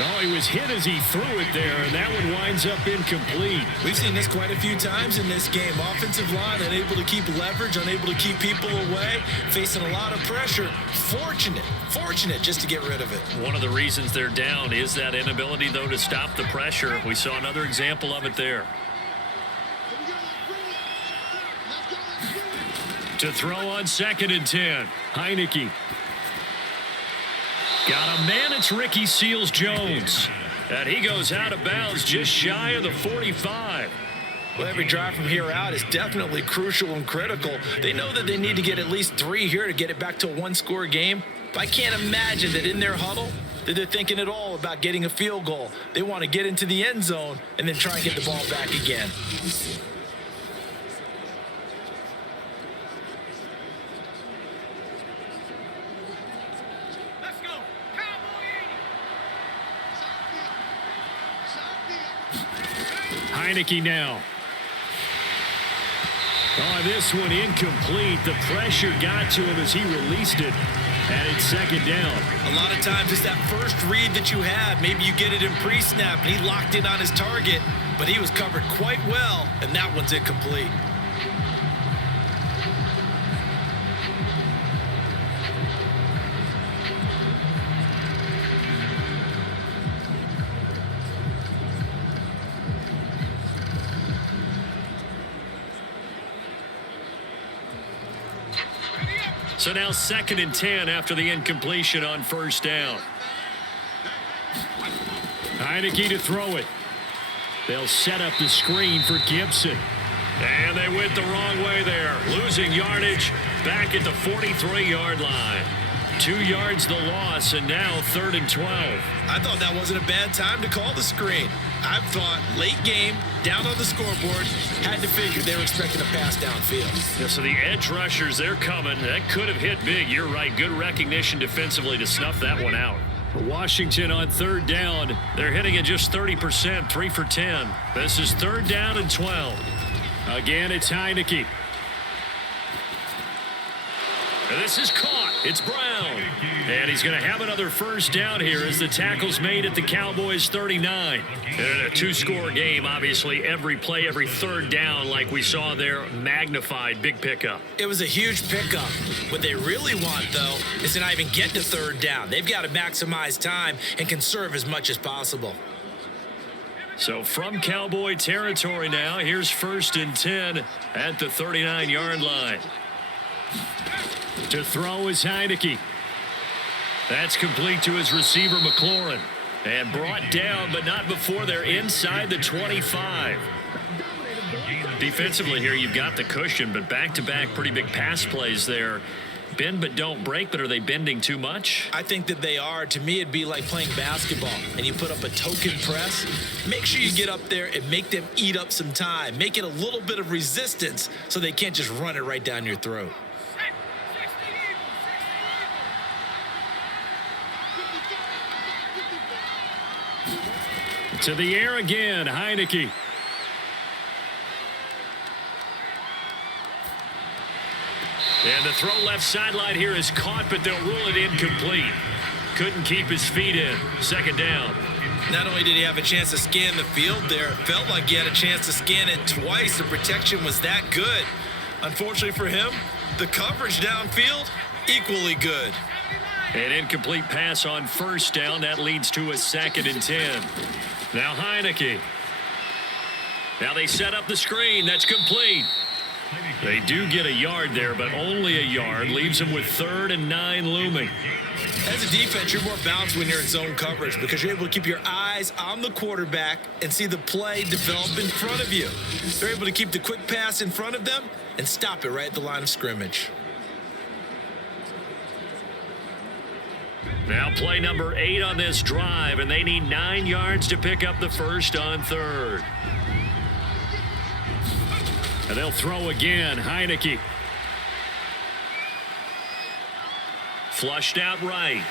Oh, he was hit as he threw it there, and that one winds up incomplete. We've seen this quite a few times in this game. Offensive line unable to keep leverage, unable to keep people away, facing a lot of pressure. Fortunate just to get rid of it. One of the reasons they're down is that inability, though, to stop the pressure. We saw another example of it there. To throw on 2nd and 10, Heineke. Got a man, it's Ricky Seals-Jones. And he goes out of bounds just shy of the 45. Well, every drive from here out is definitely crucial and critical. They know that they need to get at least 3 here to get it back to a 1-score game. But I can't imagine that in their huddle that they're thinking at all about getting a field goal. They want to get into the end zone and then try and get the ball back again. Heineke now. Oh, this one incomplete. The pressure got to him as he released it. And it's second down. A lot of times it's that first read that you have. Maybe you get it in pre-snap, and he locked in on his target, but he was covered quite well, and that one's incomplete. So now 2nd and 10 after the incompletion on first down. Heineke to throw it. They'll set up the screen for Gibson. And they went the wrong way there. Losing yardage back at the 43-yard line. 2 yards the loss, and now 3rd and 12. I thought that wasn't a bad time to call the screen. I thought late game, down on the scoreboard, had to figure they were expecting a pass downfield. Yeah, so the edge rushers, they're coming. That could have hit big. You're right. Good recognition defensively to snuff that one out. Washington on 3rd down. They're hitting at just 30%, 3 for 10. This is 3rd down and 12. Again, it's Heineke. And this is caught. It's Brown. And he's going to have another first down here as the tackle's made at the Cowboys' 39. And a 2-score game, obviously, every play, every 3rd down, like we saw there, magnified, big pickup. It was a huge pickup. What they really want, though, is to not even get to 3rd down. They've got to maximize time and conserve as much as possible. So from Cowboy territory now, here's 1st and 10 at the 39-yard line. To throw is Heineke. That's complete to his receiver, McLaurin. And brought down, but not before they're inside the 25. Defensively here, you've got the cushion, but back-to-back pretty big pass plays there. Bend but don't break, but are they bending too much? I think that they are. To me, it'd be like playing basketball, and you put up a token press. Make sure you get up there and make them eat up some time. Make it a little bit of resistance so they can't just run it right down your throat. To the air again, Heineke. And the throw left sideline here is caught, but they'll rule it incomplete. Couldn't keep his feet in. 2nd down. Not only did he have a chance to scan the field there, it felt like he had a chance to scan it twice. The protection was that good. Unfortunately for him, the coverage downfield, equally good. An incomplete pass on 1st down. That leads to a 2nd and 10. Now Heineke. Now they set up the screen. That's complete. They do get a yard there, but only a yard. Leaves them with 3rd and 9 looming. As a defense, you're more balanced when you're in zone coverage because you're able to keep your eyes on the quarterback and see the play develop in front of you. They're able to keep the quick pass in front of them and stop it right at the line of scrimmage. Now play number 8 on this drive, and they need 9 yards to pick up the first on 3rd. And they'll throw again. Heineke. Flushed out right.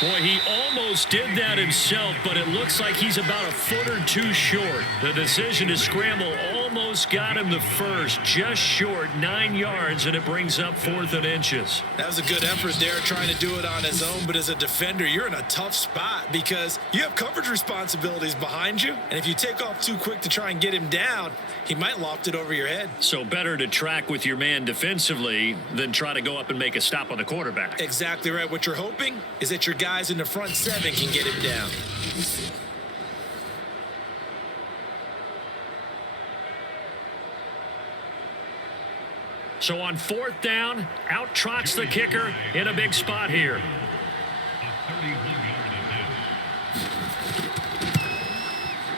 Boy, he almost did that himself, but it looks like he's about a foot or two short. The decision to scramble almost got him the first, just short, 9 yards, and it brings up 4th and inches. That was a good effort there, trying to do it on his own, but as a defender, you're in a tough spot because you have coverage responsibilities behind you, and if you take off too quick to try and get him down, he might loft it over your head. So better to track with your man defensively than try to go up and make a stop on the quarterback. Exactly right. What you're hoping is that your guys in the front 7 can get him down. So on 4th down, out trots the kicker in a big spot here.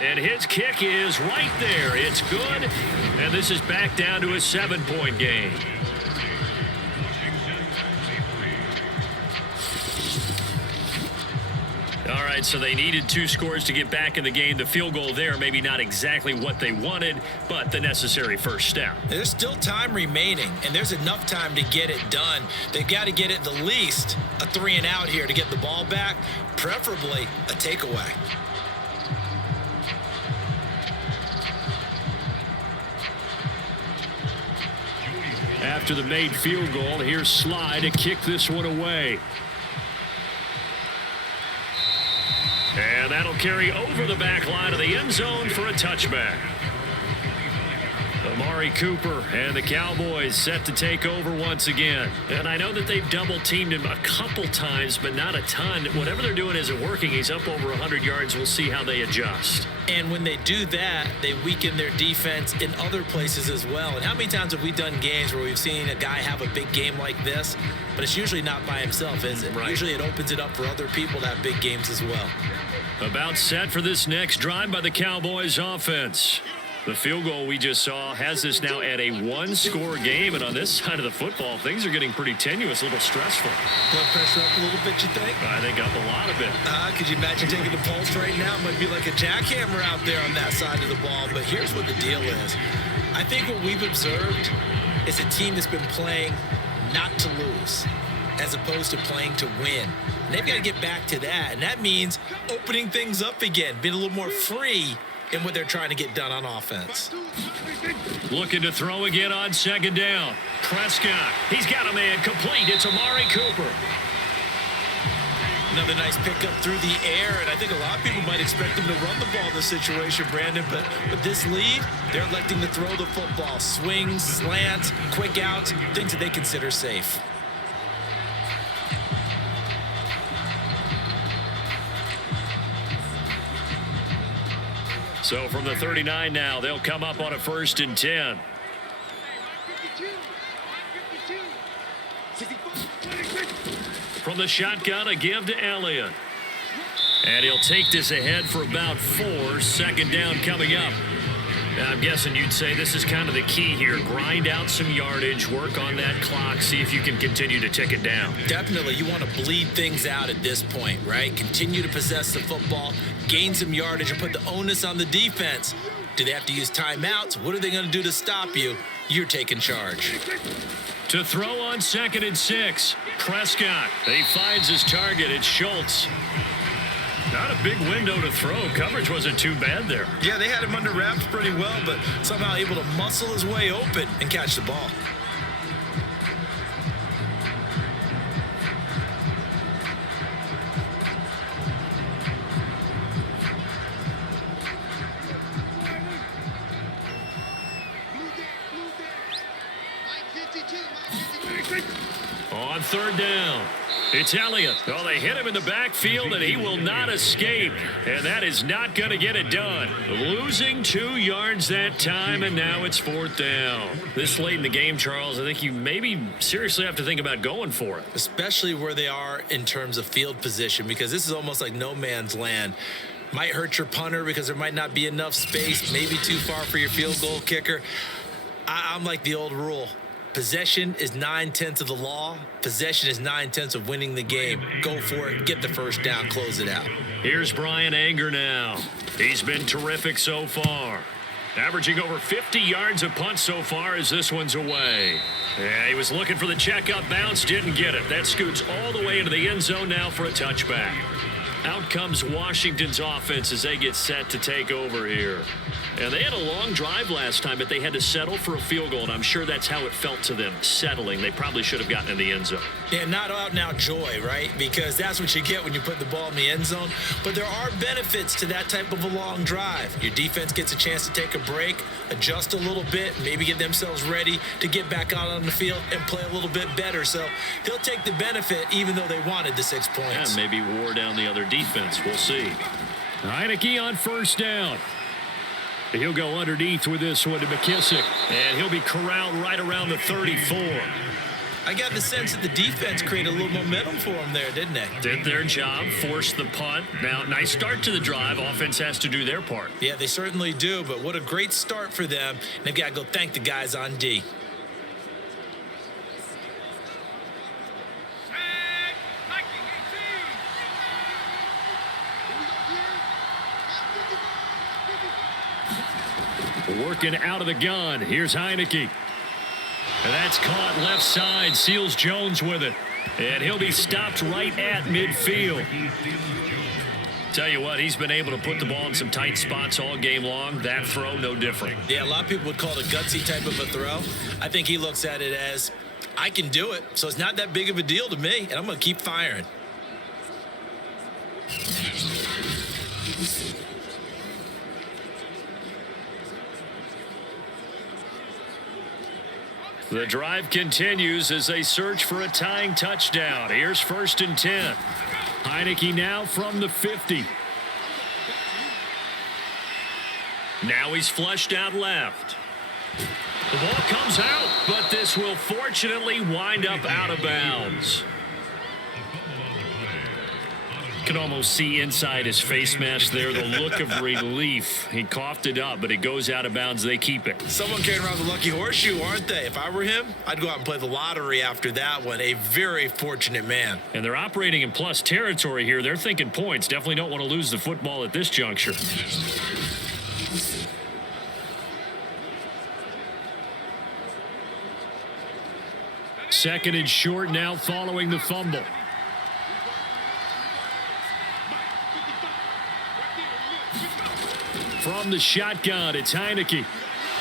And his kick is right there. It's good. And this is back down to a 7-point game. All right, so they needed 2 scores to get back in the game. The field goal there, maybe not exactly what they wanted, but the necessary first step. There's still time remaining, and there's enough time to get it done. They've got to get at the least a 3 and out here to get the ball back, preferably a takeaway. After the made field goal, here's Sly to kick this one away. And that'll carry over the back line of the end zone for a touchback. Amari Cooper and the Cowboys set to take over once again. And I know that they've double-teamed him a couple times, but not a ton. Whatever they're doing isn't working. He's up over 100 yards. We'll see how they adjust. And when they do that, they weaken their defense in other places as well. And how many times have we done games where we've seen a guy have a big game like this, but it's usually not by himself, is it? Right. Usually it opens it up for other people to have big games as well. About set for this next drive by the Cowboys offense. The field goal we just saw has this now at a one-score game, and on this side of the football, things are getting pretty tenuous, a little stressful. Blood pressure up a little bit, you think? I think up a lot of it. Could you imagine taking the pulse right now? It might be like a jackhammer out there on that side of the ball, but here's what the deal is. I think what we've observed is a team that's been playing not to lose as opposed to playing to win. And they've got to get back to that, and that means opening things up again, being a little more free in what they're trying to get done on offense. Looking to throw again on second down. Prescott, he's got a man complete. It's Amari Cooper. Another nice pickup through the air, and I think a lot of people might expect them to run the ball in this situation, Brandon, but with this lead, they're electing to throw the football. Swings, slants, quick outs, things that they consider safe. So from the 39 now, they'll come up on a 1st and 10. From the shotgun, a give to Elliott. And he'll take this ahead for about 4. 2nd down coming up. I'm guessing you'd say this is kind of the key here. Grind out some yardage, work on that clock, see if you can continue to tick it down. Definitely. You want to bleed things out at this point, right? Continue to possess the football, gain some yardage, and put the onus on the defense. Do they have to use timeouts? What are they going to do to stop you? You're taking charge. To throw on 2nd and 6. Prescott. He finds his target. It's Schultz. Not a big window to throw. Coverage wasn't too bad there. Yeah, they had him under wraps pretty well, but somehow able to muscle his way open and catch the ball. On 3rd down, it's Elliott. Oh, they hit him in the backfield, and he will not escape. And that is not going to get it done. Losing 2 yards that time, and now it's 4th down. This late in the game, Charles, I think you maybe seriously have to think about going for it. Especially where they are in terms of field position, because this is almost like no man's land. Might hurt your punter because there might not be enough space, maybe too far for your field goal kicker. I'm like the old rule. Possession is 9/10 of the law. Possession is 9/10 of winning the game. Go for it. Get the 1st down. Close it out. Here's Brian Anger now. He's been terrific so far. Averaging over 50 yards a punt so far as this one's away. Yeah, he was looking for the checkup bounce. Didn't get it. That scoots all the way into the end zone now for a touchback. Out comes Washington's offense as they get set to take over here. And they had a long drive last time, but they had to settle for a field goal, and I'm sure that's how it felt to them, settling. They probably should have gotten in the end zone. Yeah, not out now joy, right? Because that's what you get when you put the ball in the end zone. But there are benefits to that type of a long drive. Your defense gets a chance to take a break, adjust a little bit, maybe get themselves ready to get back out on the field and play a little bit better. So they'll take the benefit even though they wanted the 6 points. Yeah, maybe wore down the other defense. We'll see. Heineke on 1st down. He'll go underneath with this one to McKissick, and he'll be corralled right around the 34. I got the sense that the defense created a little momentum for them there, didn't they? Did their job, forced the punt. Now, nice start to the drive. Offense has to do their part. Yeah, they certainly do, but what a great start for them. And they've got to go thank the guys on D. Working out of the gun. Here's Heineke. And that's caught left side. Seals Jones with it. And he'll be stopped right at midfield. Tell you what, he's been able to put the ball in some tight spots all game long. That throw, no different. Yeah, a lot of people would call it a gutsy type of a throw. I think he looks at it as, I can do it, so it's not that big of a deal to me, and I'm going to keep firing. The drive continues as they search for a tying touchdown. Here's 1st and 10. Heineke now from the 50. Now he's flushed out left. The ball comes out, but this will fortunately wind up out of bounds. You can almost see inside his face mask there the look of relief. He coughed it up, but it goes out of bounds. They keep it. Someone carrying around the lucky horseshoe, aren't they? If I were him, I'd go out and play the lottery after that one. A very fortunate man. And they're operating in plus territory here. They're thinking points. Definitely don't want to lose the football at this juncture. Second and short now following the fumble. From the shotgun, it's Heineke.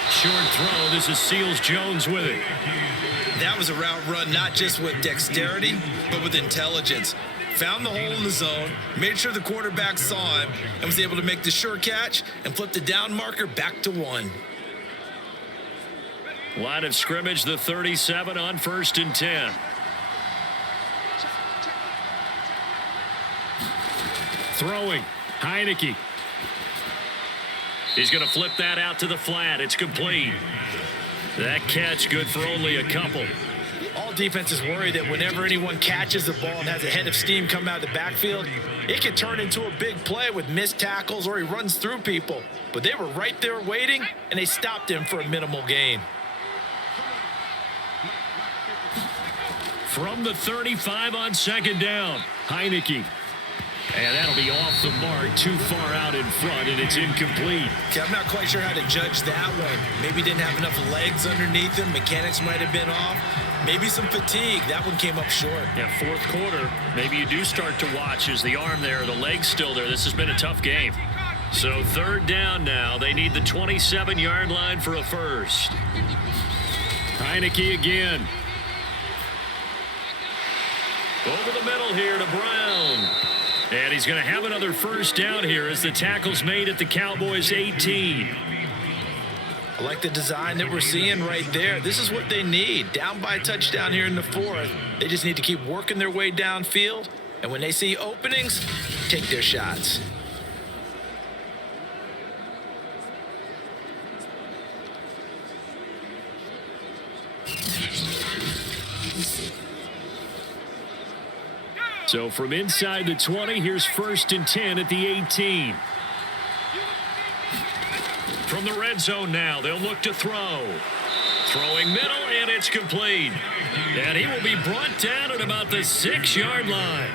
Short throw. This is Seals-Jones with it. That was a route run not just with dexterity, but with intelligence. Found the hole in the zone, made sure the quarterback saw him, and was able to make the sure catch and flip the down marker back to 1. Line of scrimmage, the 37 on 1st and 10. Throwing, Heineke. He's going to flip that out to the flat. It's complete. That catch good for only a couple. All defenses worry that whenever anyone catches the ball and has a head of steam come out of the backfield, it can turn into a big play with missed tackles or he runs through people. But they were right there waiting, and they stopped him for a minimal gain. From the 35 on 2nd down, Heineke. And that'll be off the mark, too far out in front, and it's incomplete. Okay, I'm not quite sure how to judge that one. Maybe didn't have enough legs underneath him. Mechanics might have been off. Maybe some fatigue. That one came up short. Yeah, 4th quarter, maybe you do start to watch as the arm there, the leg's still there. This has been a tough game. So 3rd down now. They need the 27-yard line for a first. Heineke again. Over the middle here to Brown. And he's going to have another first down here as the tackle's made at the Cowboys' 18. I like the design that we're seeing right there. This is what they need. Down by a touchdown here in the 4th. They just need to keep working their way downfield. And when they see openings, take their shots. So from inside the 20, here's 1st and 10 at the 18. From the red zone now, they'll look to throw. Throwing middle, and it's complete. And he will be brought down at about the 6-yard line.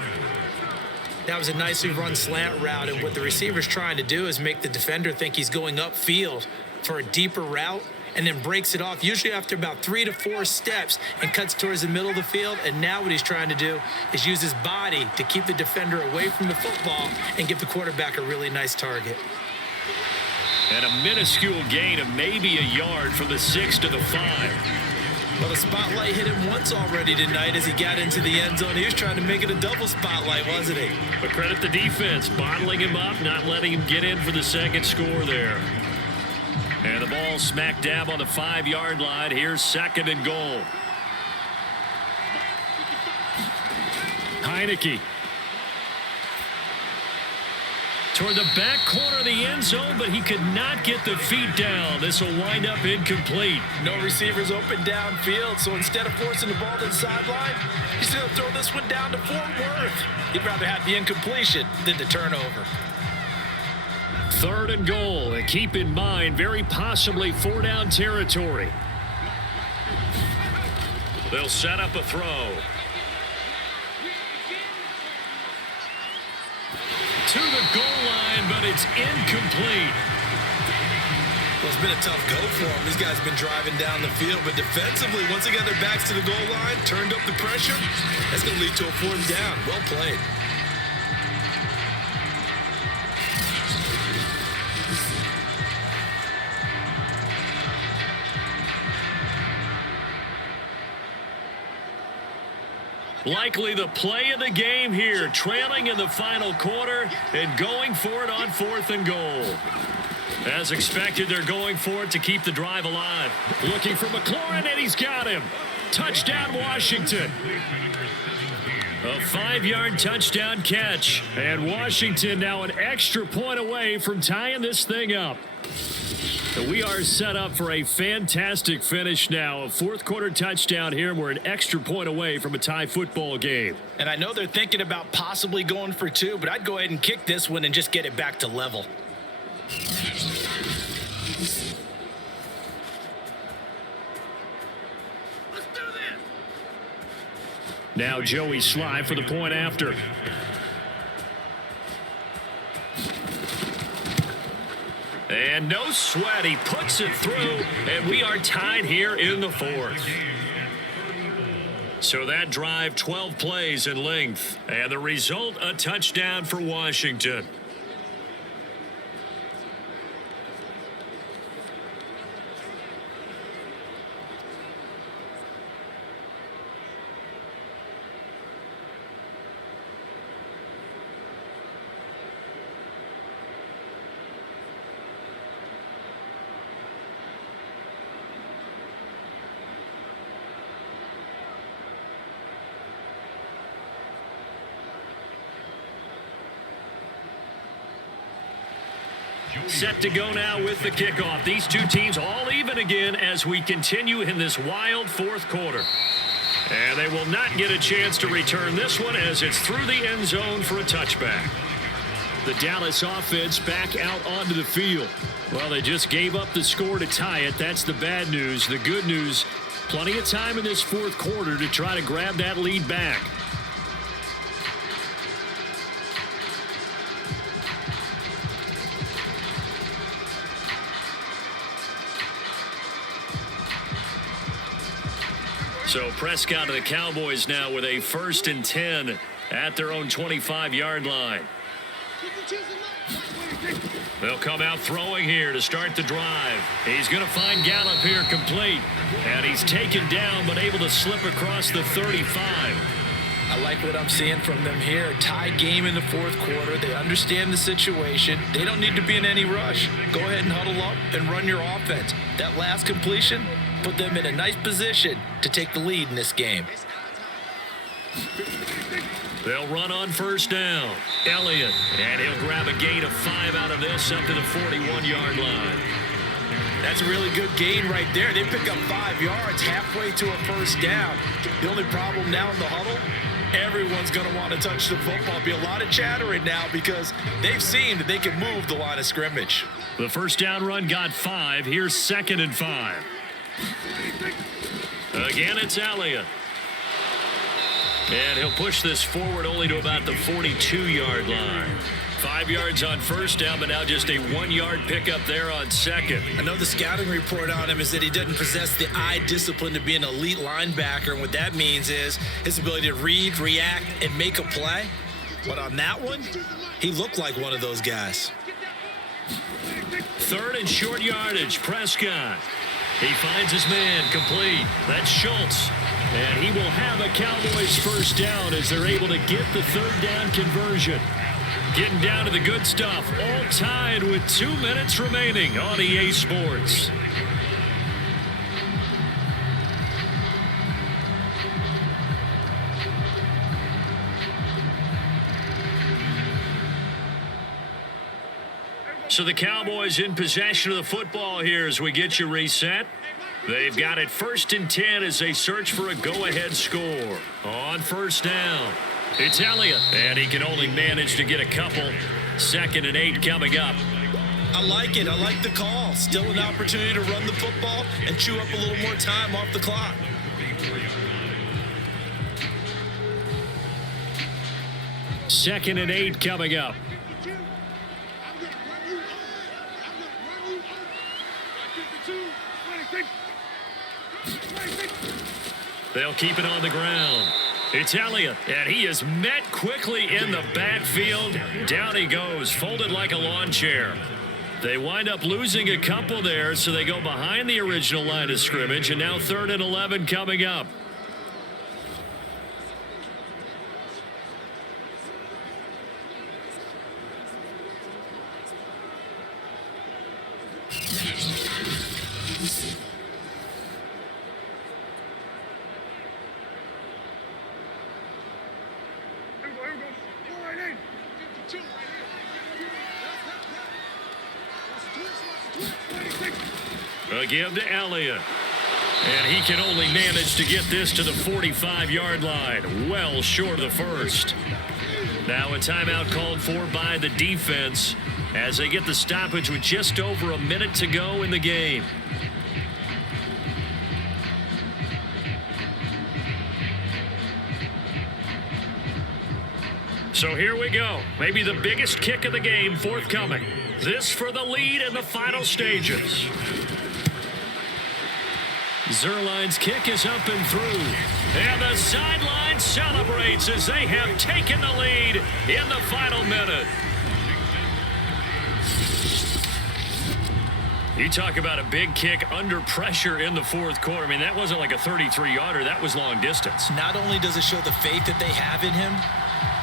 That was a nicely run slant route, and what the receiver's trying to do is make the defender think he's going upfield for a deeper route, and then breaks it off, usually after about 3 to 4 steps, and cuts towards the middle of the field. And now what he's trying to do is use his body to keep the defender away from the football and give the quarterback a really nice target. And a minuscule gain of maybe a yard from the 6 to the 5. Well, the spotlight hit him once already tonight as he got into the end zone. He was trying to make it a double spotlight, wasn't he? But credit the defense, bottling him up, not letting him get in for the second score there. And the ball smack dab on the 5-yard line. Here's 2nd and goal. Heineke. Toward the back corner of the end zone, but he could not get the feet down. This will wind up incomplete. No receivers open downfield, so instead of forcing the ball to the sideline, he's going to throw this one down to Fort Worth. He'd rather have the incompletion than the turnover. 3rd and goal, and keep in mind, very possibly 4-down territory. They'll set up a throw. To the goal line, but it's incomplete. Well, it's been a tough go for him. These guys have been driving down the field, but defensively, once they got their backs to the goal line, turned up the pressure, that's going to lead to a 4th down. Well played. Likely the play of the game here, trailing in the final quarter and going for it on 4th and goal. As expected, they're going for it to keep the drive alive. Looking for McLaurin, and he's got him. Touchdown, Washington. A 5-yard touchdown catch. And Washington now an extra point away from tying this thing up. We are set up for a fantastic finish now. A 4th quarter touchdown here. We're an extra point away from a tie football game. And I know they're thinking about possibly going for 2, but I'd go ahead and kick this one and just get it back to level. Now Joey Sly for the point after. And no sweat, he puts it through, and we are tied here in the 4th. So that drive, 12 plays in length, and the result, a touchdown for Washington. Set to go now with the kickoff. These two teams all even again as we continue in this wild 4th quarter. And they will not get a chance to return this one as it's through the end zone for a touchback. The Dallas offense back out onto the field. Well, they just gave up the score to tie it. That's the bad news. The good news, plenty of time in this 4th quarter to try to grab that lead back. So Prescott and the Cowboys now with a 1st and 10 at their own 25-yard line. They'll come out throwing here to start the drive. He's going to find Gallup here complete. And he's taken down but able to slip across the 35. I like what I'm seeing from them here. Tie game in the 4th quarter. They understand the situation. They don't need to be in any rush. Go ahead and huddle up and run your offense. That last completion put them in a nice position to take the lead in this game. They'll run on 1st down. Elliott, and he'll grab a gain of 5 out of this up to the 41-yard line. That's a really good gain right there. They pick up 5 yards halfway to a 1st down. The only problem now in the huddle, everyone's going to want to touch the football. Be a lot of chattering now because they've seen that they can move the line of scrimmage. The 1st down run got 5. Here's 2nd and 5. Again, it's Elliott. And he'll push this forward only to about the 42-yard line. 5 yards on 1st down, but now just a 1-yard pickup there on 2nd. I know the scouting report on him is that he doesn't possess the eye discipline to be an elite linebacker, and what that means is his ability to read, react, and make a play. But on that one, he looked like one of those guys. 3rd and short yardage, Prescott. He finds his man complete. That's Schultz. And he will have a Cowboys 1st down as they're able to get the 3rd down conversion. Getting down to the good stuff. All tied with 2 minutes remaining on EA Sports. So the Cowboys in possession of the football here as we get you reset. They've got it 1st and 10 as they search for a go-ahead score. On 1st down, it's Elliott, and he can only manage to get a couple. 2nd and 8 coming up. I like it. I like the call. Still an opportunity to run the football and chew up a little more time off the clock. Second and 8 coming up. They'll keep it on the ground. It's Elliott, and he is met quickly in the backfield. Down he goes, folded like a lawn chair. They wind up losing a couple there, so they go behind the original line of scrimmage, and now 3rd and 11 coming up. A give to Elliott. And he can only manage to get this to the 45-yard line, well short of the first. Now a timeout called for by the defense as they get the stoppage with just over a minute to go in the game. So here we go. Maybe the biggest kick of the game forthcoming. This for the lead in the final stages. Zuerlein's kick is up and through. And the sideline celebrates as they have taken the lead in the final minute. You talk about a big kick under pressure in the fourth quarter. I mean, that wasn't like a 33-yarder. That was long distance. Not only does it show the faith that they have in him,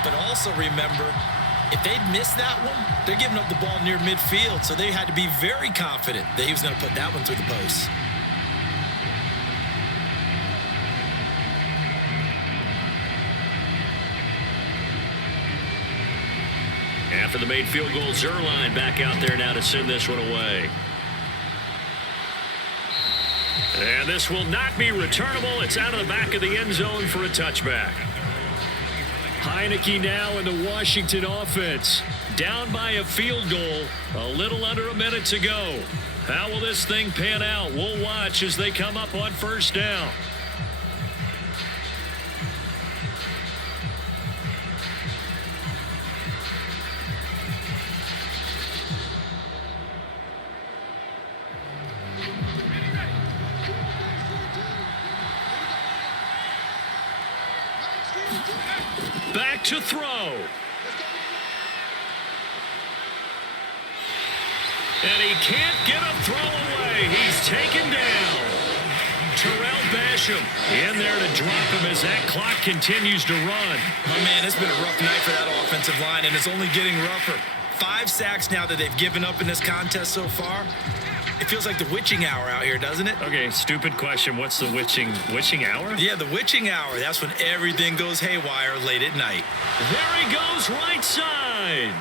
but also remember, if they'd missed that one, they're giving up the ball near midfield, so they had to be very confident that he was going to put that one through the post. After the made field goal, Zuerlein back out there now to send this one away. And this will not be returnable. It's out of the back of the end zone for a touchback. Heineke now in the Washington offense. Down by a field goal. A little under a minute to go. How will this thing pan out? We'll watch as they come up on first down. Back to throw. And he can't get a throw away. He's taken down. Terrell Basham in there to drop him as that clock continues to run. My man, it's been a rough night for that offensive line, and it's only getting rougher. 5 sacks now that they've given up in this contest so far. It feels like the witching hour out here, doesn't it? Okay, stupid question. What's the witching hour? Yeah, the witching hour. That's when everything goes haywire late at night. There he goes, right side.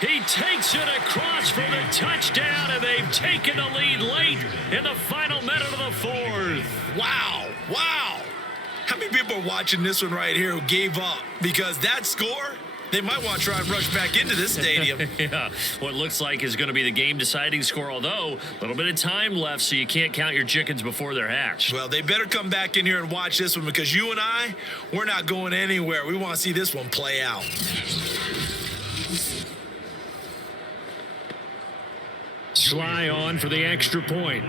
He takes it across for the touchdown, and they've taken the lead late in the final minute of the fourth. Wow, wow. How many people are watching this one right here who gave up? Because that score, they might want to try and rush back into this stadium. Yeah, what looks like is going to be the game-deciding score, although a little bit of time left, so you can't count your chickens before they're hatched. Well, they better come back in here and watch this one, because you and I, we're not going anywhere. We want to see this one play out. Sly on for the extra point.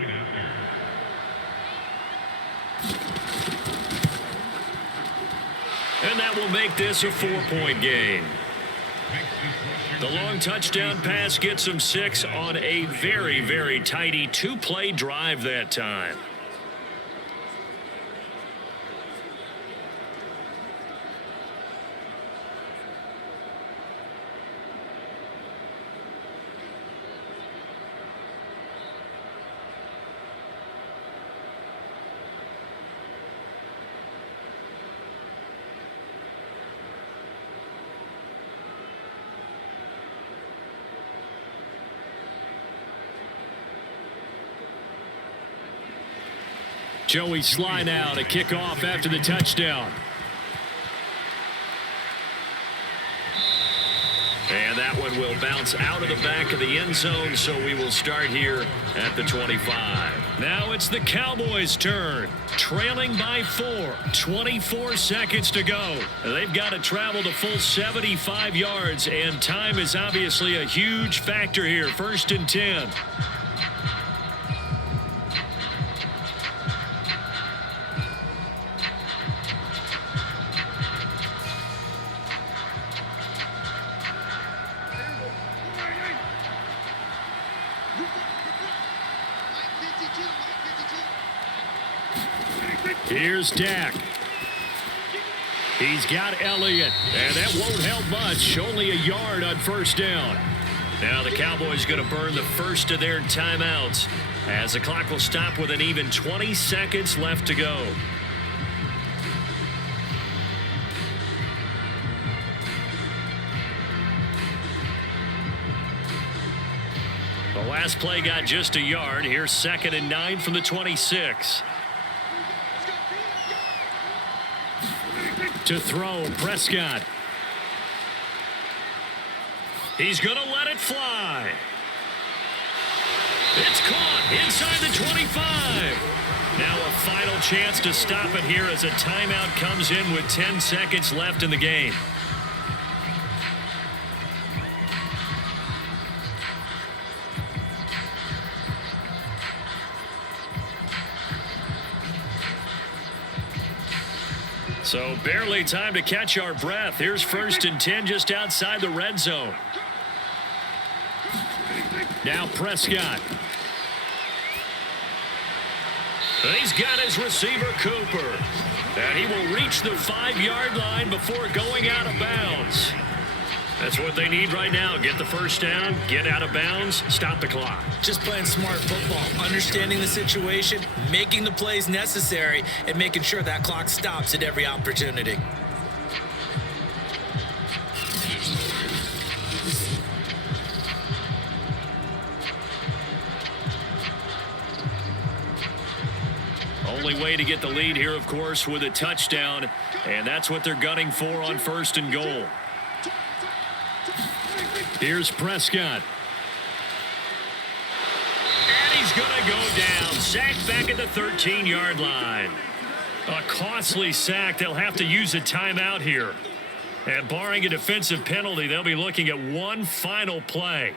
And that will make this a 4-point game. The long touchdown pass gets them 6 on a very, very tidy 2-play drive that time. Joey Sly now to kick off after the touchdown. And that one will bounce out of the back of the end zone, so we will start here at the 25. Now it's the Cowboys' turn. Trailing by 4. 24 seconds to go. They've got to travel the full 75 yards, and time is obviously a huge factor here. 1st and 10. Here's Dak. He's got Elliott, and that won't help much. Only a yard on 1st down. Now the Cowboys going to burn the first of their timeouts as the clock will stop with an even 20 seconds left to go. The last play got just a yard. Here's 2nd and 9 from the 26. To throw, Prescott. He's going to let it fly. It's caught inside the 25. Now a final chance to stop it here as a timeout comes in with 10 seconds left in the game. So barely time to catch our breath. Here's 1st and 10 just outside the red zone. Now Prescott. He's got his receiver Cooper. And he will reach the 5-yard line before going out of bounds. That's what they need right now. Get the first down, get out of bounds, stop the clock. Just playing smart football, understanding the situation, making the plays necessary, and making sure that clock stops at every opportunity. Only way to get the lead here, of course, with a touchdown, and that's what they're gunning for on 1st and goal. Here's Prescott. And he's going to go down. Sacked back at the 13-yard line. A costly sack. They'll have to use a timeout here. And barring a defensive penalty, they'll be looking at one final play.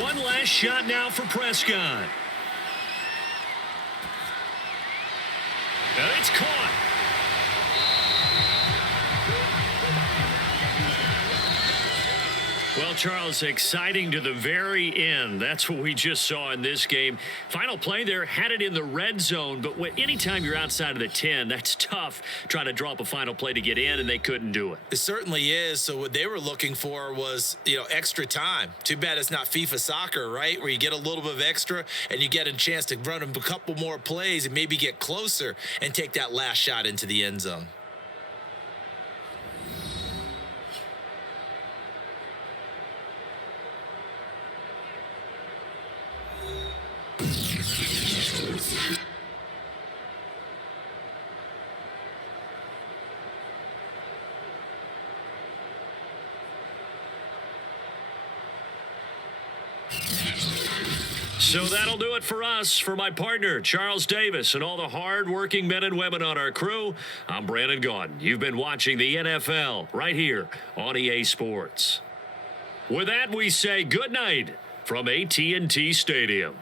One last shot now for Prescott. And it's caught. Well, Charles, exciting to the very end. That's what we just saw in this game. Final play there, had it in the red zone, but anytime you're outside of the 10, that's tough trying to draw up a final play to get in, and they couldn't do it. It certainly is. So what they were looking for was, extra time. Too bad it's not FIFA soccer, right? Where you get a little bit of extra and you get a chance to run a couple more plays and maybe get closer and take that last shot into the end zone. So that'll do it for us. For my partner, Charles Davis, and all the hard-working men and women on our crew, I'm Brandon Gaudin. You've been watching the NFL right here on EA Sports. With that, we say good night from AT&T Stadium.